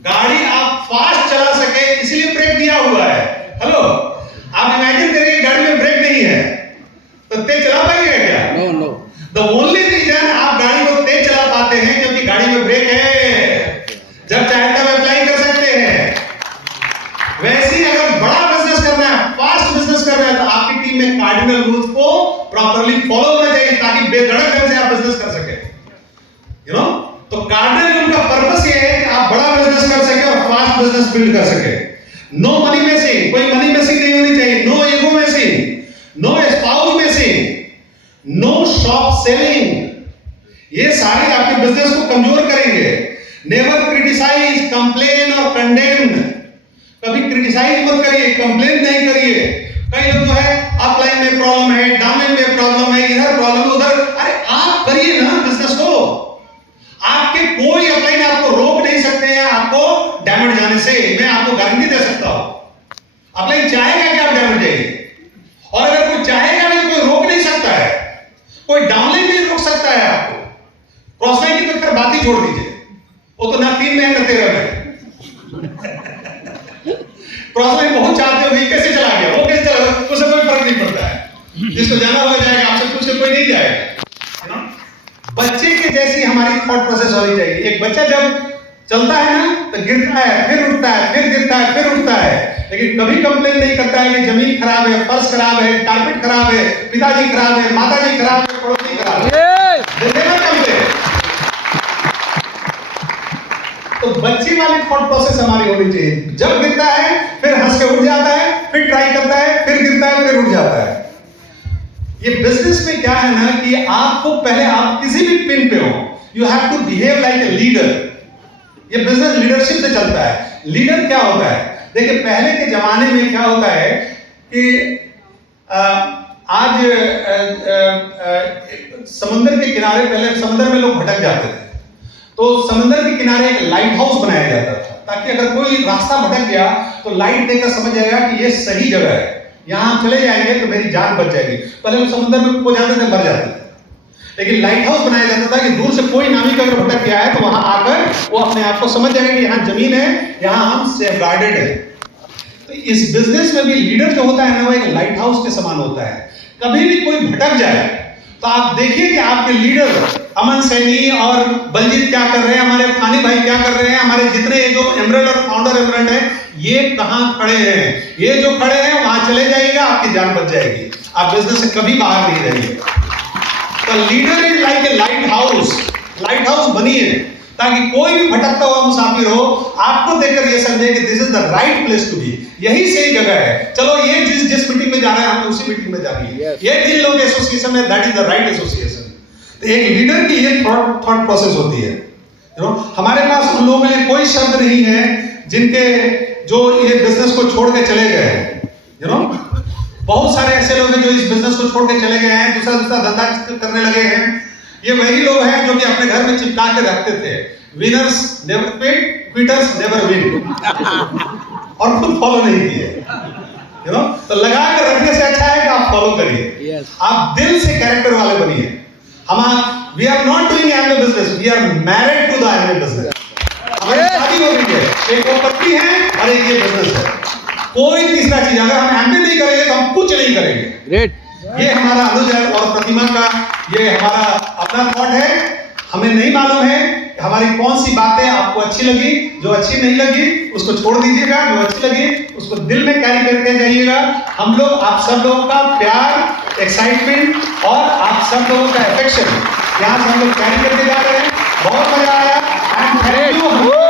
गाड़ी आप फास्ट चला सके इसीलिए ब्रेक दिया हुआ है। हेलो, आप इमेजिन करिए गाड़ी में ब्रेक नहीं है तो तेज चला पाएंगे क्या? No no. The only reason आप गाड़ी को तेज चला पाते हैं क्योंकि गाड़ी में ब्रेक है। जब चाहे तब अप्लाई कर सकते हैं। वैसे ही अगर बड़ा बिजनेस करना है, फास्ट बिजनेस करना है, तो आपकी टीम में कार्डिनल रूल्स को प्रॉपर्ली फॉलो होना चाहिए ताकि बेधड़क ढंग से आप बिजनेस कर सके। यू नो, तो कार्डिनल रूल का पर्पस ये है कि आप बड़ा बिजनेस कर सके और फास्ट बिजनेस बिल्ड कर सके। नो मनी मेसिंग, कोई मनी मेसिंग नहीं होनी चाहिए। No ego messing, no spouse messing, no shop selling. ये सारे आपके बिजनेस को कमजोर करेंगे। नेवर क्रिटिसाइज, कंप्लेन और कंडेम। कभी क्रिटिसाइज मत करिए, कंप्लेन नहीं करिए। कई लोग तो है अपलाइन में प्रॉब्लम है, डाउनलाइन में प्रॉब्लम है, इधर प्रॉब्लम उधर। अरे आप करिए ना बिजनेस को। आपके कोई अपलाइन आपको रोक नहीं सकते हैं आपको डैमेज जाने से। मैं आपको गारंटी दे सकता हूं। अपलाइन चाहेगा कि आप डैमेज जाइए, और अगर कोई चाहेगा भी तो कोई रोक नहीं सकता है। कोई डाउनलाइन नहीं रोक सकता है आपको। क्रॉसलाइन की तो खैर बात ही छोड़ दीजिए, वो तो ना 3 में है ना 13 में। क्रॉसलाइन बहुत चाहते हो, कैसे चला गया, वो कैसे चला, उससे कोई फर्क नहीं पड़ता है। जिसको जाना हो जाएगा, आपसे पूछ के कोई नहीं जाएगा। बच्चे के जैसी हमारी थॉट प्रोसेस होनी चाहिए। एक बच्चा जब चलता है ना तो गिरता है, फिर उठता है, फिर गिरता है, फिर उठता है, लेकिन कभी कंप्लेन नहीं करता है कि जमीन खराब है, फर्श खराब है, कारपेट खराब है, पिताजी खराब है, माताजी खराब है, पड़ोसी खराब है। तो बच्चे वाली थॉट प्रोसेस हमारी होनी चाहिए। जब गिरता है फिर हंस के उठ जाता है, फिर ट्राई करता है, फिर गिरता है, फिर उठ जाता है। ये बिजनेस में क्या है ना कि आपको पहले, आप किसी भी पिन पे हो, you have to behave like a leader. ये बिजनेस लीडरशिप से चलता है। लीडर क्या होता है? देखिए, पहले के जमाने में क्या होता है कि आज समुद्र के किनारे, पहले समुद्र में लोग भटक जाते थे, तो समुद्र के किनारे एक लाइट हाउस बनाया जाता था ताकि अगर कोई रास्ता भटक गया तो लाइट देखकर समझ जाएगा कि ये सही जगह है, यहां चले जाएंगे तो मेरी जान बच जाएगी। पहले वो समुद्र में खो जाते थे, मर जाते थे, लेकिन लाइट हाउस बनाया जाता था कि दूर से कोई नाविक अगर भटक गया है तो वहां आकर वो अपने आप को समझ जाएगा कि यहाँ जमीन है, यहाँ हम सेफ गार्डेड है। तो इस बिजनेस में भी लीडर जो होता है ना, वो एक लाइट हाउस के समान होता है। कभी भी कोई भटक जाए तो आप देखिए कि आपके लीडर अमन सैनी और बलजीत क्या कर रहे हैं, हमारे फानी भाई क्या कर रहे हैं, हमारे जितने जो एमरल्ड और फाउंडर एमरल्ड है, ये कहां खड़े हैं। ये जो खड़े हैं वहां चले जाइएगा, आपकी जान बच जाएगी, आप बिजनेस से कभी बाहर नहीं रहिएगा। तो leader is like a light house. Light house बनिए ताकि कोई भी भटकता हुआ मुसाफिर हो, आपको देखकर ये समझे कि this is the right place to be, यही सही जगह है। चलो, ये जिस मीटिंग में जा रहा है हमें उसी मीटिंग में जानी है। ये जिन लोग एसोसिएशन है, that is the right association. तो एक लीडर की ये थॉट प्रोसेस होती है। हमारे पास उन लोगों के लिए कोई शब्द नहीं है जिनके जो ये बिजनेस को छोड़ के चले गए हैं। बहुत सारे ऐसे लोग हैं जो इस बिजनेस को छोड़ के चले गए हैं, दूसरा धंधा करने लगे हैं। ये वही लोग हैं जो कि अपने घर में चिपका के रखते थे, winners never quit, quitters never win, और खुद फॉलो नहीं किए। तो लगा कर रखने से अच्छा है कि आप फॉलो करिए। आप दिल से कैरेक्टर वाले बनिए। We are not doing MA business, we are married to the MA business. हमारी शादी हो रही है, एक वो पत्नी है और एक ये बिजनेस है। कोई तीसरा चीज, अगर हम एमए नहीं करेंगे तो हम कुछ नहीं करेंगे। ग्रेट। ये हमारा अनुज और प्रतिमा का ये हमारा अपना थॉट है। हमें नहीं मालूम है हमारी कौन सी बातें आपको अच्छी लगी, जो अच्छी नहीं लगी उसको छोड़ दीजिएगा, जो अच्छी लगी उसको दिल में कैरी करके जाइएगा। हम लोग, आप सब लोगों का प्यार, एक्साइटमेंट और आप सब लोगों का अफेक्शन यहाँ से हम लोग कैरी करके जा रहे हैं। बहुत मजा आया। And thank you.